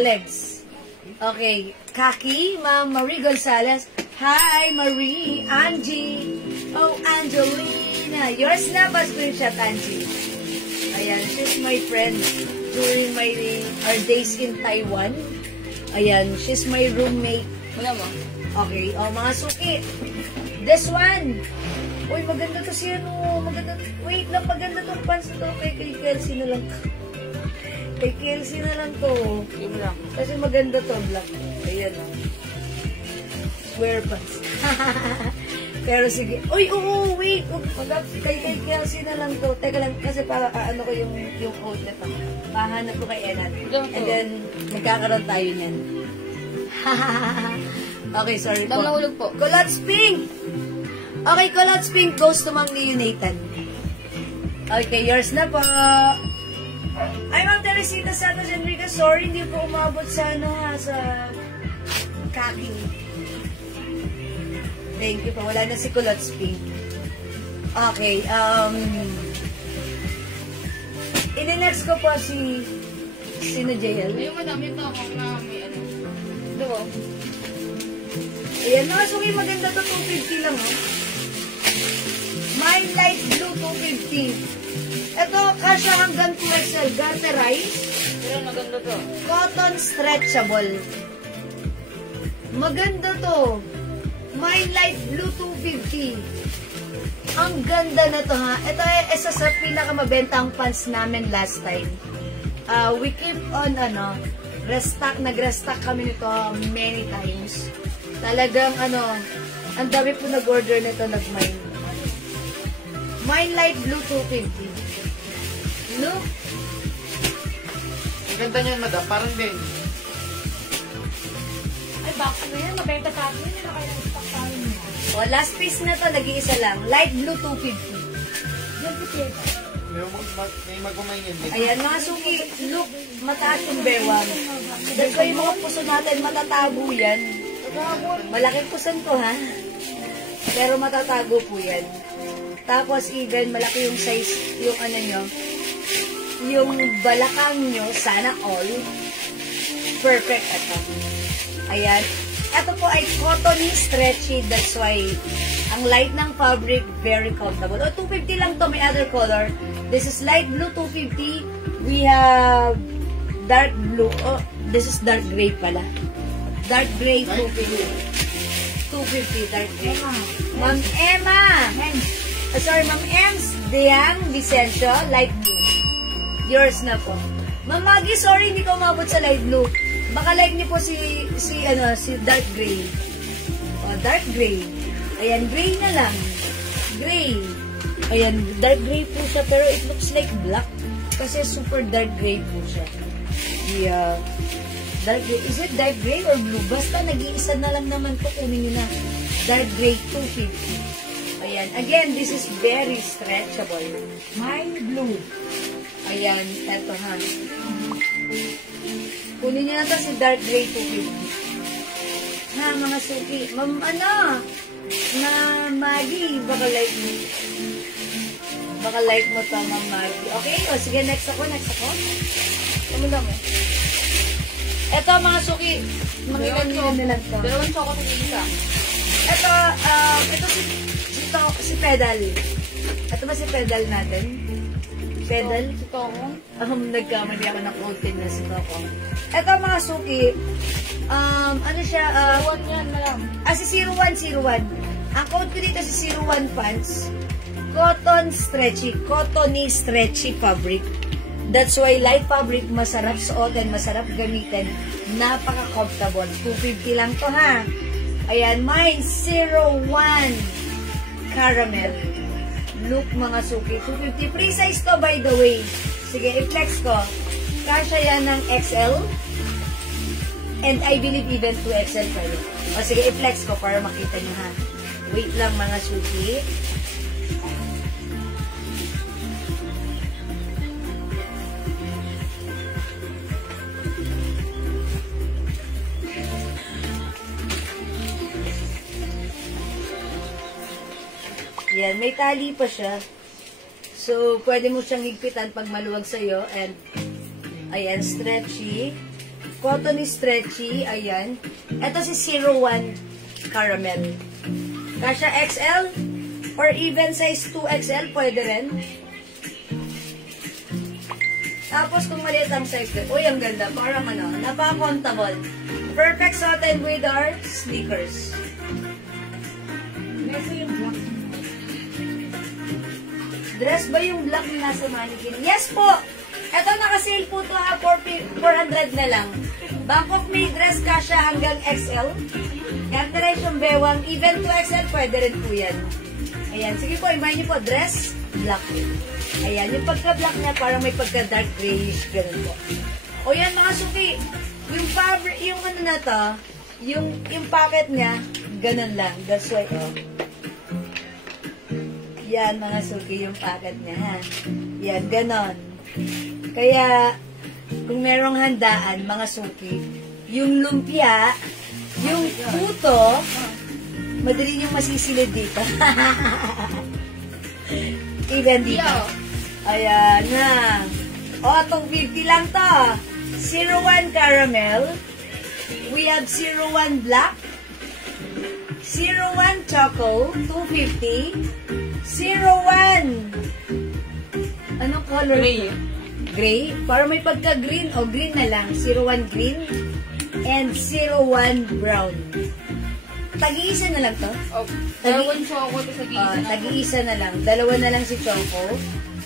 legs. Okay, Kaki, Ma'am Marie Gonzalez. Hi, Marie, Angie. Oh, Angelina. Yours na ba screenshot, Angie? Ayan, she's my friend during our days in Taiwan. Ayan, she's my roommate. Wala mo? Okay, o mga suki. This one. Uy, maganda to siya, no. Maganda. Wait lang, maganda tong pants to. Kay Kelsey na lang. Kay Kelsey na lang to. Yung lang. Kasi maganda to, black. Ayan, o. Square pants. Pero sige. Uy, oo, wait. Kay Kelsey na lang to. Teka lang, kasi para ano ko yung code na to. Pahanap ko kay Enat. And then, magkakaroon tayo niyan. Okay, sorry po. Nahulog po. Culottes Pink! Okay, Culottes Pink goes to Mang Nathan. Okay, yours na po. Ay, Ma'am Teresita Santos Enriquez, sorry, hindi po umabot sa sa Kaki. Thank you po. Wala na si Culottes Pink. Okay, ini-next ko po si sino JL? Ayun, madami ito ako na may ano. Diba? Ayan, mga suki, maganda to, 250 lang, oh. Mine Light Blue, 250. Ito, kasya hanggang 2XL, garterize. Pero maganda to. Cotton stretchable. Maganda to. Mine Light Blue, 250. Ang ganda na to, ha. Ito ay isa sa pinakamabentang pants namin last time. We keep on, nag-restock kami nito many times. Talagang, ang dami po nag-order nito, nag-mine. Mine Light Blue, 250. Look. Ang ganda niyan, madam. Parang din. Ay, box na yan. Mabenta sa akin. Hindi na kayo stock sa akin. O, last piece na to, nag-iisa lang. Light blue, 250. Yan po siya. May magumay yun. Ayan, mga suki, look, mataas yung bewang. Dahil ko yung mga puso natin, matatago yan. Malaking puson to, ha? Pero matatago po yan. Tapos, even, malaki yung size, yung ano nyo, yung balakang nyo, sana all, perfect ito. Ayan. Ito po ay cottony, stretchy, that's why ang light ng fabric, very comfortable. O, 250 lang to, may other color. This is light blue, 250. We have dark blue. Oh, this is dark gray pala. Dark gray, 250. 250, dark gray. Ma'am Emma. Sorry, Ma'am Ems. Diang Vicencio, light blue. Yours na po. Ma'am Maggie, sorry, hindi ko umabot sa light blue. Baka like niyo po si dark gray. O, dark gray. Ayan, gray na lang. Gray. Ayan, dark gray po siya, pero it looks like black. Kasi super dark gray po siya. Yeah. Dark gray. Is it dark gray or blue? Basta nag-iisa na lang naman po. Kunin nyo na. Dark gray, 250. Ayan. Again, this is very stretchable. Mine blue. Ayan, eto ha. Kunin nyo na to si dark gray, 250. Ha, mga suki. Ma'am, na Maggie, baka like mo. Baka like mo to, Ma'am Maggie. Okay, o sige, next ako. Ano lang eh. Eto, mga suki. Mangilan nila to. Dalawang choco sa isa. Eto, si Pedal. Ito ba si Pedal natin? Pedal? Si Tomo. Nagkamali ako ng coating na si Coco. Ito mga suki, ano siya, One yan na lang. si 0101. Ang code ko dito si 01 pants. Cottony stretchy fabric. That's why light fabric, masarap suotin, masarap gamitin. Napaka-comfortable. 250 lang to ha. Ayan, mine 01 caramel. Look mga suki, 250. Free size to by the way. Sige, i-flex ko. Kasya yan ng XL. And I believe even 2XL kayo. O sige, i-flex ko para makita nyo ha. Wait lang mga suki. Yan, may tali pa siya. So, pwede mo siyang higpitan pag maluwag sa'yo. And, ayan, stretchy. Cottony stretchy, ayan. Ito si 01 caramel. Kasya XL or even size 2XL, pwede rin. Tapos, kung maliit ang size ko, uy, ang ganda. Parang napaka-comfortable. Perfect suited with our sneakers. Next yung black. Dress ba yung black na nasa mannequin? Yes po! Ito naka-sale po ito ha, 400 na lang. Bangkok may dress kasya hanggang XL. Yan yung bewang, even 2XL, pwede rin po yan. Ayan, sige po, imahin niyo po, dress, black. Ayan, yung pagka-black niya, parang may pagka-dark grayish, ganun po. O yan mga suki, yung fabric, yung ano na to, yung packet niya, ganun lang. That's why, oh. Yan, mga suki, yung packet niya, ha? Yan, ganon. Kaya, kung merong handaan, mga suki, yung lumpia, yung puto, madali yung masisilid dito. Even dito. Ayan na. O, itong 50 lang to. 01 caramel. We have 01 black. 01 choco, 250. 01. Anong color? Gray. Gray? Para may pagka-green. O, green na lang. 01 green. And 01 brown. Tag-iisa na lang to? Oh, dalawang choco to sa gisa. Tag-iisa na lang. Dalawa na lang si Choco.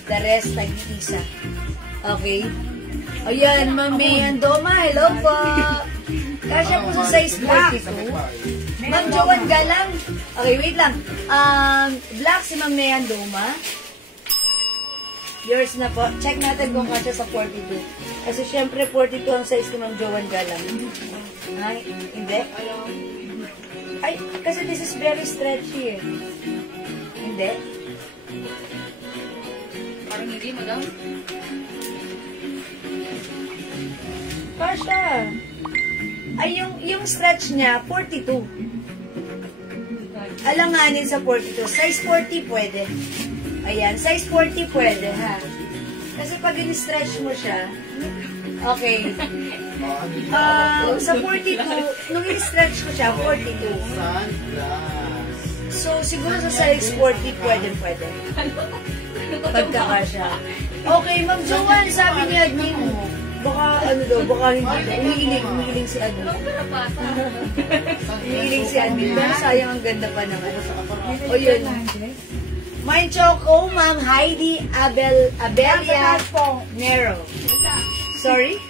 The rest, tag-iisa. Okay? Ayan, Ma'am Mayan Doma. Hello po. Kasya po sa size 42. Ma'am Joan Galang. Okay, wait lang. Black si Ma'am Mayan Doma. Yours na po. Check natin kung kasya sa 42. Kasi syempre 42 ang size ko ng Joan Galang. Ay, hindi. Ay, kasi this is very stretchy eh. Hindi. Parang hindi, madam. Kasya. Ay, yung stretch niya, 42. Alanganin sa 42. Size 40 pwede. Ayan, size 40 pwede, ha? Kasi pag in-stretch mo siya, okay. Sa 42, nung in-stretch ko siya, 42. Sunglass. So, siguro sa size 40, pwede. Pagkakasya. Okay, Ma'am Joanne, sabi ni Admin, baka baka hindi. Umiiling si Admin. Umiiling si Admin. Pero sayang ang ganda pa naman. O yun. My Choco, Ma'am Heidi Abelia Nero. Sorry?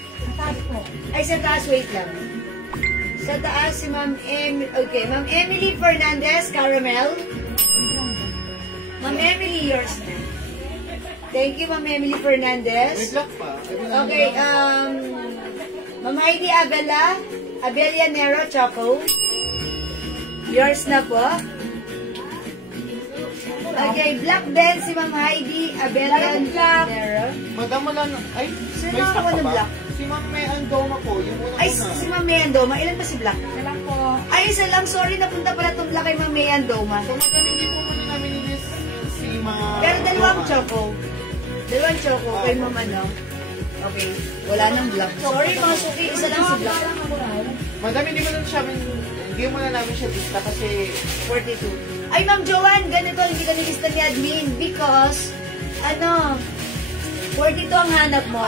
Ay, sa taas, wait lang. Sa taas, si Ma'am okay, Ma'am Emily Fernandez, Caramel. Ma'am Emily, yours na. Thank you, Ma'am Emily Fernandez. Wait lang pa. Okay, Ma'am Heidi Abelia Nero, Choco. Yours na po. Okay, black din si Ma'am Heidi Abelia Nero. Madam, wala na. Ay, Sino may ang stock ako pa ng ba? black? Si Ma'am May Andoma po. Yung unang Ay, si Ma'am May Andoma. Ilan ba si black? Isa lang po. Ay, isa lang. Sorry, napunta pala itong black kay Ma'am May Andoma. So, madam, hindi po muna namin list si Ma'am... Pero dalawang choco. Dalawang choco kay Ma'am ano. Okay, wala nang black. Sorry, mga suki. Isa lang si black. Madam, hindi mo na namin siya lista kasi 42. Ay, Ma'am Joanne, ganito, hindi ka nilista ni Admin because, 42 ang hanap mo.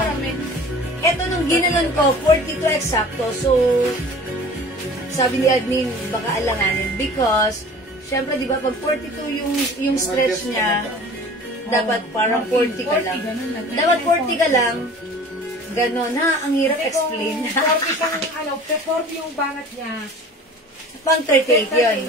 Ito nung ginanon ko, 42 eksakto. So, sabi ni Admin, baka alanganin because, syempre, di ba, pag 42 yung stretch niya, dapat parang 40 ka lang. Dapat 40 ka lang. Ganon, ha? Ang hirap explain. 40 yung bangat niya. Pang 38 yun.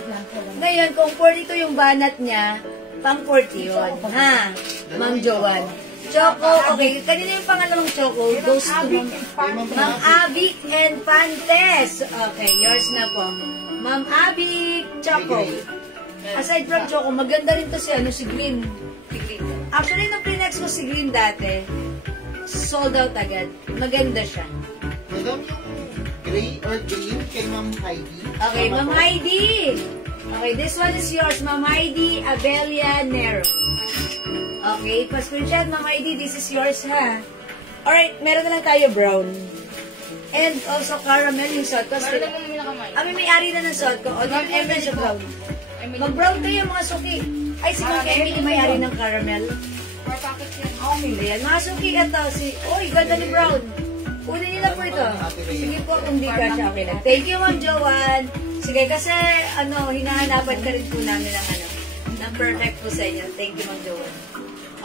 Ngayon, kung 42 yung banat niya, pang 40 yun. Ha? Ma'am Joanne. Choco, okay. Kanina yung pangalawang Choco, goes to Ma'am Abby and Pantes. Okay, yours na po. Ma'am Abby, Choco. Aside from Choco, maganda rin to si Green. Actually, nung pinex ko si Green dati, sold out agad. Maganda siya. madam, yung gray or green kay Ma'am Heidi. Okay, Ma'am Heidi. Okay, this one is yours, Ma'am Heidi Abelia Nero. Okay, pa-screenshot, Ma'am Heidi, this is yours, ha? Alright, meron na lang tayo brown. And also caramel yung suot ko. Meron naman yung nakamay. Kami may-ari na ng suot ko. O, yung siya brown. Mag-brown kayo, mga suki. Ay, si Ma'am Emily may-ari ng caramel. 4 packets yan. Okay, ayan. Mga suki, ito. Uy, ganda ni brown. Kunin nila po ito. Sige po, kung di ka siya, okay lang. Thank you, Ma'am Joanne. Sige, kasi, hinahanapan ka rin po namin ng perfect po sa inyo. Thank you, Ma'am Joanne.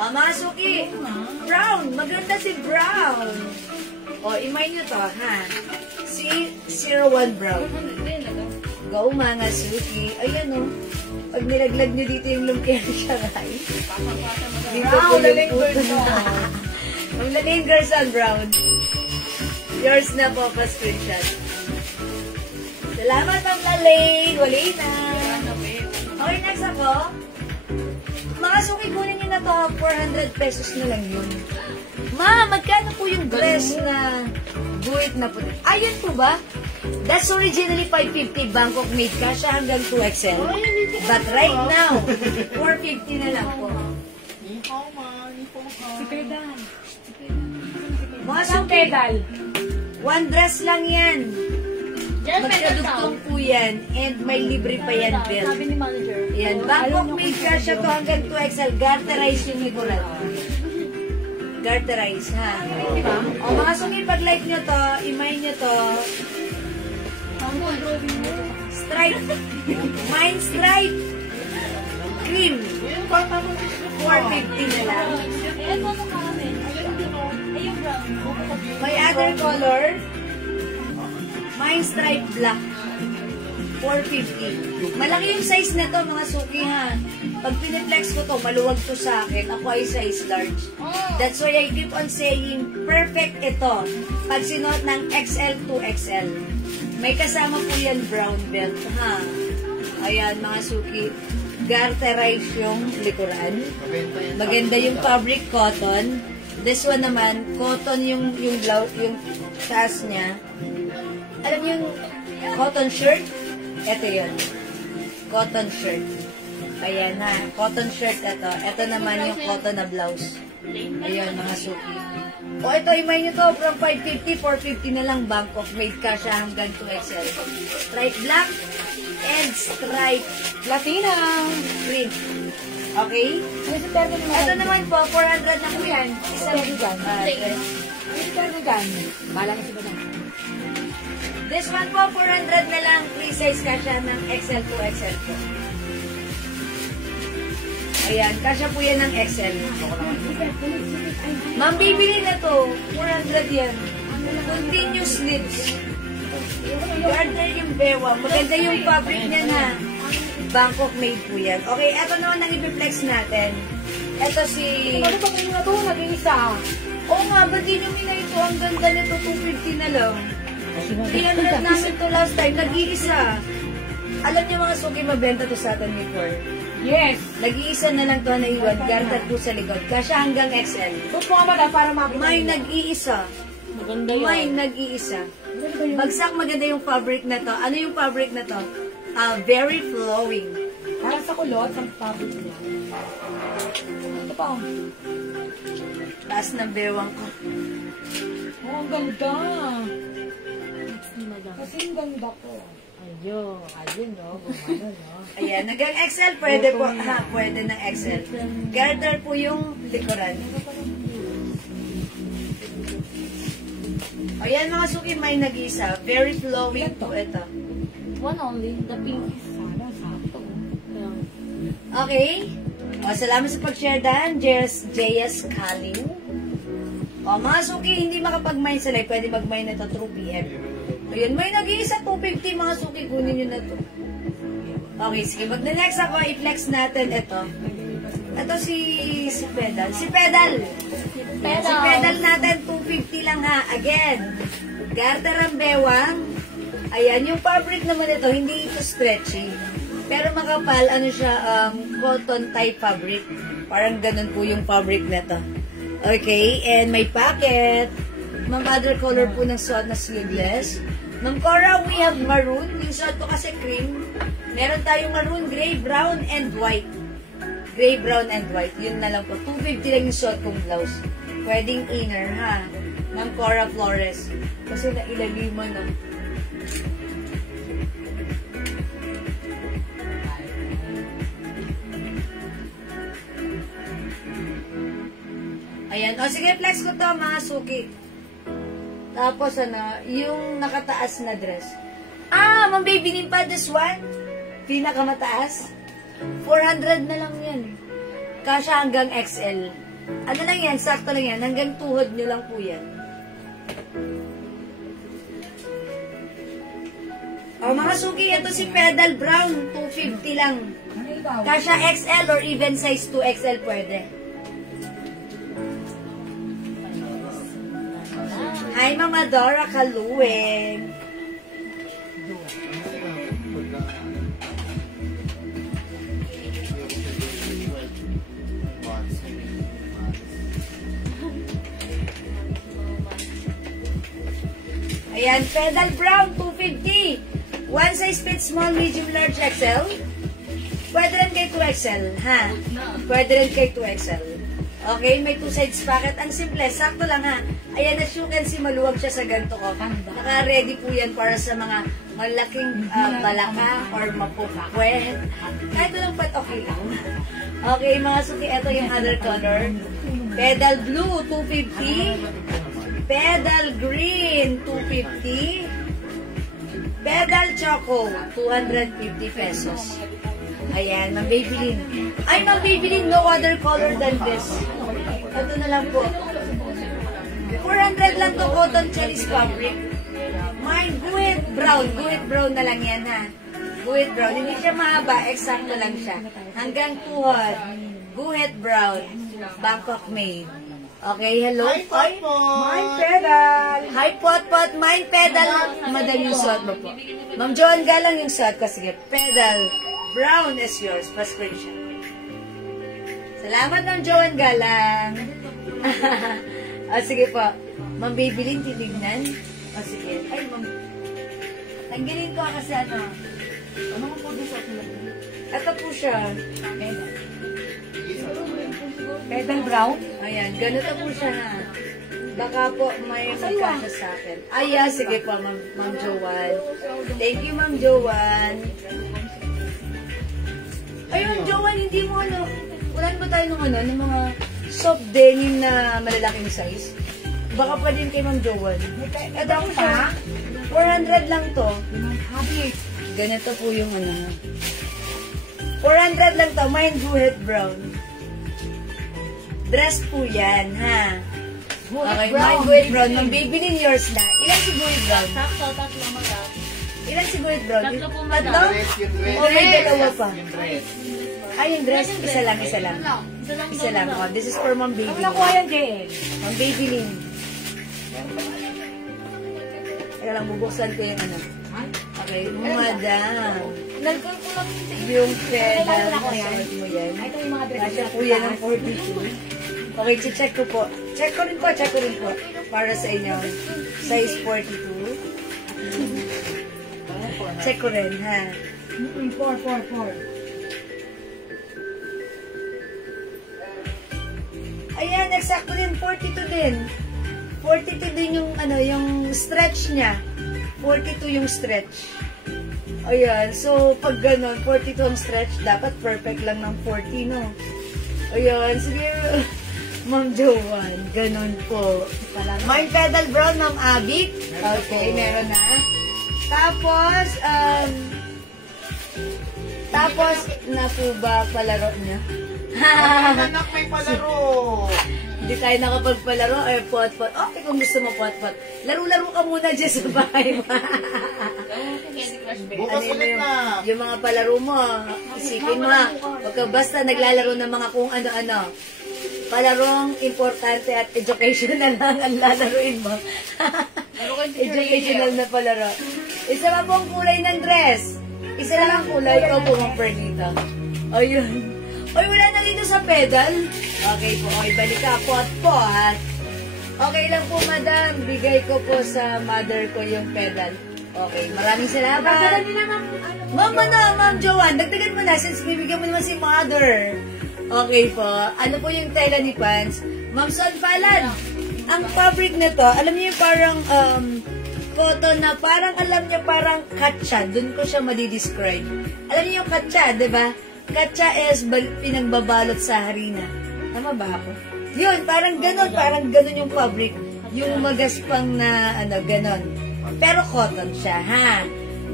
Mga suki, brown. Maganda si brown. Imay nyo to, ha? Si 01 brown. Go, mga suki. Ayan, pag nilaglag nyo dito yung lumpia ni Shanghai. Dito po yung puto. Ang laleng Gerson brown. Yours na po, pa-screenshot. Salamat, Ma'am Laleng. Wali na. Okay, next ako. Mga suki, kunin nyo na to. 400 pesos na lang yun. Ma, magkano po yung dress na guhit na puti? Ayun po ba? That's originally 550 Bangkok made ka siya hanggang 2XL. But right now, 450 na lang po. Mga suki, one dress lang yan. Magkadugtong po yan. And may libre pa yan, Bill. Sabi ni manager. Yan. Bangkok made ka siya to hanggang 2XL. Garterize yung likuran. Garterize, ha? O, mga suki, pag-like nyo to, imay nyo to. Stripe. Mine stripe. Cream. 450 na lang. Ito mo kami. Ay, yung brown. May other color. Mine stripe black. 450. Malaki yung size na to, mga suki ha. Pag piniflex ko to, maluwag to sa akin. Ako ay size large. That's why I keep on saying, perfect ito. Pag sinuot ng XL to XL. May kasama po yan brown belt ha. Ayan, mga suki. Garterize yung likuran. Maganda yung fabric cotton. This one naman, cotton yung blouse, yung taas niya. Alam yung cotton shirt? Ito yun. Cotton shirt. Ayan ha. Cotton shirt ito. Ito naman yung cotton na blouse. Ayan, mga suki. O ito, imay nyo to. From 550, 450 na lang. Bangkok made ka siya hanggang 2XL. Stripe black and stripe Latina. green. Okay? Ito naman po, 400 na po yan. Isang Bala na si Badang. This one po, 400 na lang. Free size ka siya ng XL to XL po. Ayan, kasya po yan ng XL. Ma'am, bibili na to. 400 yan. Continuous sleeves. Garter yung bewa. Maganda yung fabric niya na. Bangkok made po yan. Okay, eto naman ang i-flex natin. Eto si... Ano ba kayo na to? Nag-iisa. Oo nga, ba't di namin na ito? Ang ganda nito, 250 na lang. 300 namin to last time. Nag-iisa. Alam niyo mga suki, mabenta to sa atin before. Yes. Nag-iisa na lang to na iwan. Garter po sa likod. Kasya hanggang XL. Huwag mo ka ba para makita May nyo. nag-iisa. Maganda yun. May nag-iisa. Bagsak maganda yung fabric na to. Ano yung fabric na to? Very flowing. Parang sa kulot, sa fabric niya. Ito pa. Taas ng bewang ko. Oh, ang ganda. Ni Madam. Kasi ang ganda ko. Ayun, no? Gumano, no? Ayan, hanggang XL, pwede po. Ha, pwede ng XL. Garter po yung likuran. Ayan, mga suki, may nag-isa. Very flowing po ito. One only. The pink is Sana, sakto. Okay? O, salamat sa pag-share, Dan. JS Kaling. O, mga suki, hindi makapag-mine sa live. Pwede mag-mine na ito through PM. Ayan, may nag-iisa 250, mga suki. Kunin nyo na ito. Okay, sige. Mag-next ako. I-flex natin ito. Ito si Pedal. Si Pedal natin, 250 lang ha. Again, garter ang bewang. Ayan, yung fabric naman ito, hindi ito stretchy. Pero makapal, ano siya, cotton type fabric. Parang ganun po yung fabric na to. Okay, and may pocket. Ma'am, other color po ng suot na sleeveless. Ma'am Cora, we have maroon. Yung suot ko kasi cream. Meron tayong maroon, gray, brown, and white. Gray, brown, and white. Yun na lang po. 250 lang yung suot kong blouse. Pwedeng inner, ha? Ma'am Cora Flores. Kasi nailaliman na. Ayan. O, sige, flex ko to, mga suki. Tapos, ano, yung nakataas na dress. Ma'am baby, nimpa this one. Pinakamataas. 400 na lang yan. Kasya hanggang XL. Ano lang yan, sakto lang yan. Hanggang tuhod nyo lang po yan. O, mga suki, ito si Pedal Brown. 250 lang. Kasya XL or even size 2XL pwede. Hi, Mama Dora Kaluwing. Ayan, Pedal Brown, 250. One size fits small, medium, large, XL. Pwede rin kay 2XL, ha? Pwede rin kay 2XL. Okay, may two sides pocket. Ang simple, sakto lang ha. Ayan, as you can see, maluwag siya sa ganito ko. Naka-ready po yan para sa mga malaking balaka or mapupakwe. Kahit walang pat, okay lang. Okay, mga suki, ito yung other color. Pedal blue, 250. Pedal green, 250. Pedal choco, 250 pesos. Ayan, Ma'am Maybelline. Ay, Ma'am Maybelline, no other color than this. Ito na lang po. 400 lang to, cotton Chinese fabric. Mine, guhit brown. Guhit brown na lang yan, ha. Guhit brown. Hindi siya mahaba. Eksakto lang siya. Hanggang tuhod. Guhit brown. Bangkok made. Okay, hello. Hi, Popo! Mind pedal. Hi, Pot. Mind pedal. Madam yung suot mo po. Ma'am Joan Galang yung suot ko. Sige, pedal. Brown is yours. Pa-screenshot. Salamat, Ma'am Joan Galang. Sige po. Ma'am Babylin, titignan. Sige. Ay, Ma'am. Tanggalin ko kasi ano. Ano mo po doon sa akin? Ito po siya. Pedal brown? Ayan, ganito po siya na. Baka po may magkasya sa akin. Sige po, Ma'am Joan. Thank you, Ma'am Joan. Ayun, Joan, hindi mo ano. Wala ba tayo ng mga soft denim na malalaking size? Baka pa din kay Ma'am Joan. Ito po siya. 400 lang to. Habit. Ganito po yung ano. 400 lang to. Mine guhit brown. Dress po yan, ha? Okay, mine guhit brown. Ma'am, bibilin yours na. Ilan si guhit brown? Sakto, tatlo madam. Ilan si guhit brown? Tatlo po, madam. Tatlo? Yung dress. O may dalawa pa? Yung dress. Ay, yung dress. Isa lang. Isa lang Isa lang. Oh, this is for Ma'am Ang Babylin. nakuha yan, JL. Ma'am Babylin. Teka lang, bubuksan ko yung ano. Okay, madam. Nalgol ko lang Yung pedal Kailangan na ako yan. suot mo yan. Ito yung mga dress. Kasya po yan ng 42. Okay, check ko po. Check ko rin po. Para sa inyo. Size 42. Check ko rin, ha? 4. Ayan, eksakto din. 42 din. 42 din yung, yung stretch niya. 42 yung stretch. Ayan, so pag ganon, 42 ang stretch, dapat perfect lang ng 40, no? Ayan, sige. Ma'am Joan, ganon po. Mine pedal brown, Ma'am Abby. Okay, meron na. Tapos, na po ba palaro niya? Anak, may palaro! Hindi tayo nakapagpalaro. Pot. Okay, kung gusto mo, pot. Laro-laro ka muna dyan sa bahay mo. Bukas ulit na! Yung mga palaro mo, isipin mo ha. Huwag ka basta naglalaro ng mga kung ano-ano. Palarong importante at educational lang ang lalaruin mo. Educational na palaro. Isa pa pong kulay ng dress. Isa lang ang kulay ko pumamper dito. Ayun. Oy, wala na dito sa pedal. Okay po. Okay, balik ka. Pot. Okay lang po, madam. Bigay ko po sa mother ko yung pedal. Okay, maraming salamat. Dagdagan niyo naman. Ma'am Joan, dagdagan mo na since bibigyan mo naman si mother. Okay po. Ano po yung tela ni pants? Ma'am Son Palad, ang fabric na to, alam niyo yung parang cotton na parang parang katsa. Doon ko siya madidescribe. Alam niyo yung katsa, di ba? Katsa is pinagbabalot sa harina. Tama ba ako? Yun, parang ganon yung fabric. Yung magaspang na, ganon. Pero cotton siya, ha?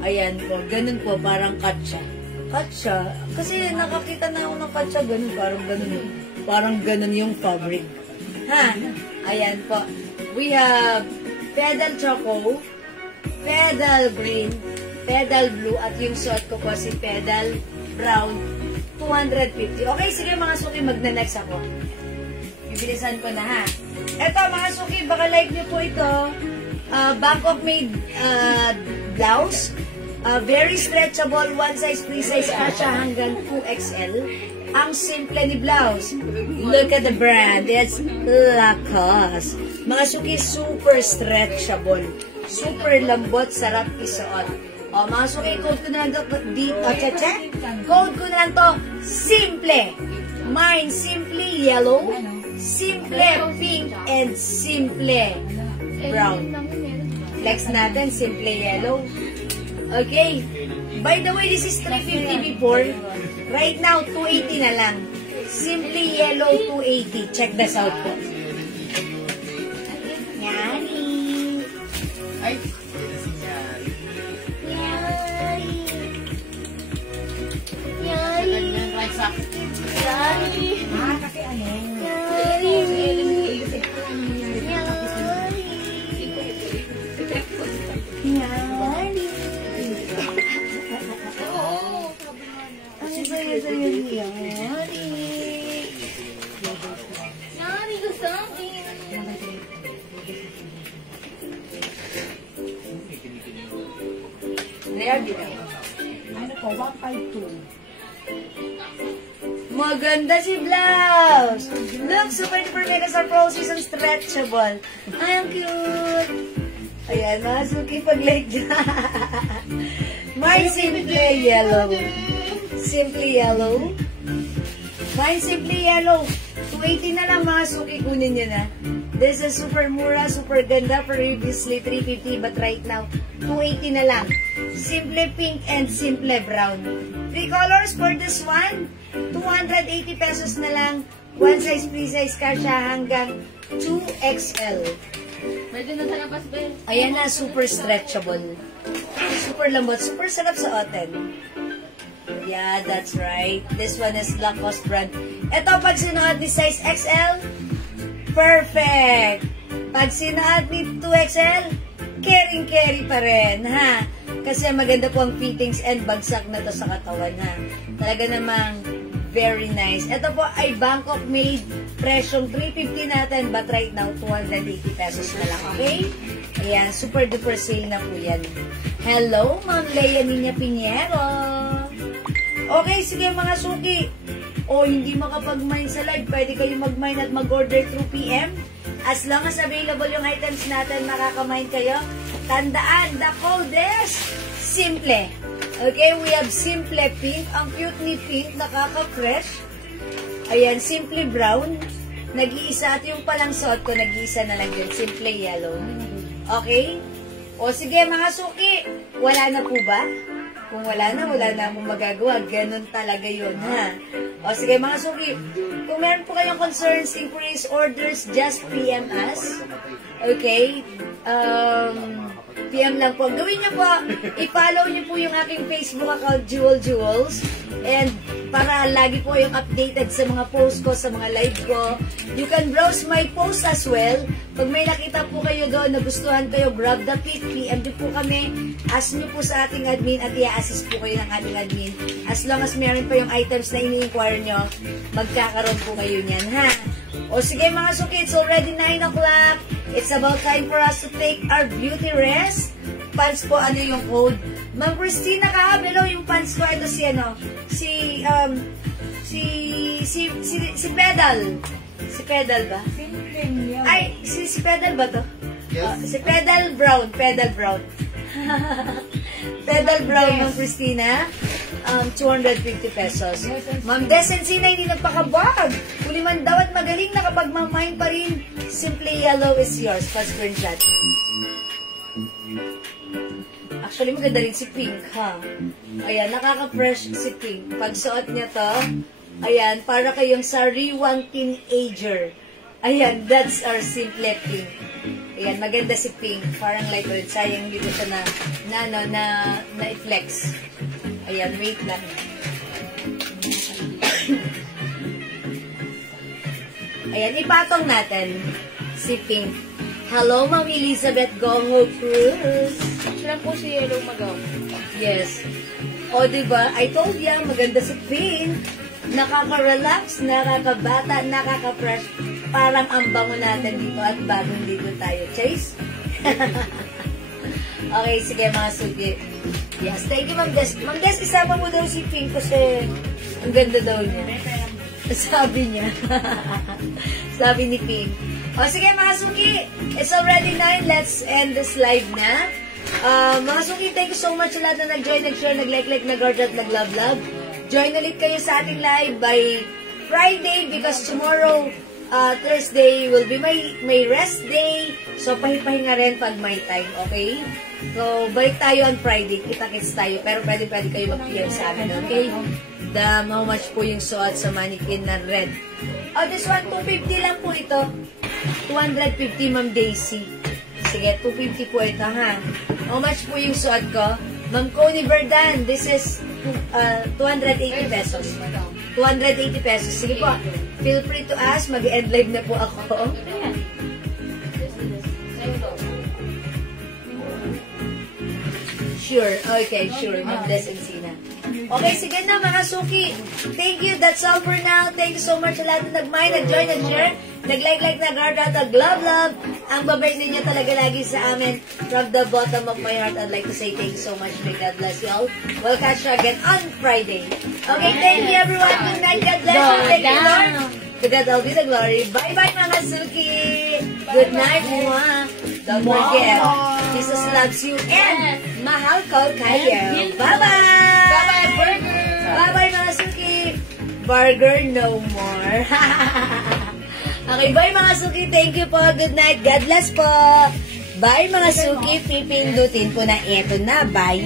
Ayan po, ganon po, parang katsa. Katsa? Kasi nakakita na ako ng katsa, ganon, parang ganon yung fabric. Ha? Ayan po. We have pedal choco, pedal green, pedal blue, at yung suot ko po si pedal brown, 250. Okay, sige mga suki, magna-next ako. Bibilisan ko na, ha? Eto, mga suki, baka like niyo po ito. Bangkok made blouse. Very stretchable, one size, free size kasha hanggang 2XL. Ang simple ni blouse. Look at the brand. It's Lacoste. Mga suki, super stretchable. Super lambot, sarap isuot. Mga suki, code ko na lang dito. Code ko na lang to, simple. Mine, simple yellow, simple pink, and simple brown. Flex natin, simple yellow. Okay. By the way, this is 350 before. Right now, 280 na lang. Simple yellow, 280. Check this out po. Yari. Ay! Kasi ano? Yani. Nani ko sa akin. Ready na. Ano po, 152. Maganda si blouse. Look, super duper mega star pro season stretchable. Ay, ang cute. Ayan, mga suki pag like dyan. Mine simple yellow. Simply yellow. Mine simply yellow. 280 na lang mga suki, kunin nyo na. This is super mura, super ganda. Previously 350 but right now 280 na lang. Simple pink and simple brown. 3 colors for this one. 280 pesos na lang. One size, free size ka siya hanggang 2XL. Pwede na sa labas, Ben. Ayan na, super stretchable. Super lambot. Super sarap sa oten. Yeah, that's right. This one is Lacoste brand. Ito, pag sinuot ni size XL, perfect. Pag sinuot ni 2XL, caring-carry pa rin, ha? Kasi maganda po ang fittings and bagsak na to sa katawan, ha? Talaga namang very nice. Ito po ay Bangkok made. Presyong 350 natin, but right now, 280 pesos na lang, okay? Ayan, super duper sale na po yan. Hello, Ma'am Leia Nina Pinheiro. Okay, sige mga suki. O hindi makapag-mine sa live, pwede kayo mag-mine at mag-order through PM. As long as available yung items natin, makaka-mine kayo. Tandaan, the code is simple. Okay, we have simple pink. Ang cute ni pink, nakaka-fresh. Ayan, simple brown. Nag-iisa at yung palang suot ko, nag-iisa na lang yun. Simple yellow. Okay? O sige mga suki, wala na po ba? Kung wala na akong magagawa. Ganon talaga yun, ha? O sige mga suki, kung meron po kayong concerns, inquiries, orders, just PM us. Okay? PM lang po. Gawin niyo po, i-follow niyo po yung aking Facebook account, Jewel Jewels. And para lagi po yung updated sa mga posts ko, sa mga live ko. You can browse my posts as well. Pag may nakita po kayo doon, nagustuhan kayo, grab the pic, PM din po kami. Ask niyo po sa ating admin at i-assist po kayo ng ating admin. As long as meron pa yung items na ini-inquire nyo, magkakaroon po kayo niyan, ha? O sige mga suki, it's already 9 o'clock. It's about time for us to take our beauty rest. Pants po, ano yung code? Ma'am Christina, kakabilo yung pants ko. Ito si, ano, si Pedal. Si Pedal ba? Ay, si Pedal ba to? Yes. Si Pedal Brown. Pedal Brown, Ma'am Christina. 250 pesos. Ma'am Desensina, hindi nagpakabag. Kuliman daw at magaling na kapag mamain pa rin. Simply yellow is yours. Pa-screenshot. Actually, maganda rin si Pink, ha? Ayan, nakaka-fresh si Pink. Pag suot niya to, ayan, para kayong sariwang teenager. Ayan, that's our simple Pink. Ayan, maganda si Pink. Parang light red. Sayang dito siya na-flex. Ayan, wait lang. Ayan, ipatong natin si Pink. Hello, Ma'am Elizabeth Gongo Cruz. Siya po si Yellow Magaw. Yes. O, diba? I told ya, maganda si Pink. Nakaka-relax, nakakabata, nakaka-fresh. Parang ang bango natin dito at bagong dito tayo. Chase? Okay, sige mga sugi. Yes, thank you, Ma'am Des. Ma'am Des, isama mo daw si Pink kasi ang ganda daw niya. Sabi niya. Sabi ni Pink. O sige mga suki, it's already 9. Let's end this live na. Mga suki, thank you so much sa lahat na nag-join, nag-share, nag-like, nag-heart at nag-love. Join ulit kayo sa ating live by Friday because tomorrow, Thursday will be my rest day. So, pahinga rin pag may time, okay? So, balik tayo on Friday. Kita-kits tayo. Pero pwede kayo mag-PM sa amin, okay? How much po yung suot sa mannequin na red? Oh, this one, 250 lang po ito. 250, Ma'am Daisy. Sige, 250 po ito, ha? How much po yung suot ko? Ma'am Connie Verdan, this is 280 pesos. 280 pesos. Sige po, feel free to ask. Mag-end live na po ako. Sure. Okay, sure. Ma'am Desensina. Okay, sige na mga suki. Thank you. That's all for now. Thank you so much sa lahat na nag-mind, nag-join, nag-share, nag-like, nag-heart, nag-love. Ang babait ninyo talaga lagi sa amin. From the bottom of my heart, I'd like to say thank you so much. May God bless you all. We'll catch you again on Friday. Okay, thank you everyone. Good night. God bless you. Thank you, Lord. To God all be the glory. Bye-bye mga suki. Good night, mwah. Don't forget, Jesus loves you and mahal ko kayo. Bye-bye! Bye-bye, burger! Bye-bye mga suki! Burger no more. Okay, bye mga suki. Thank you po. Good night. God bless po. Bye mga suki. Pipindutin po na ito na. Bye!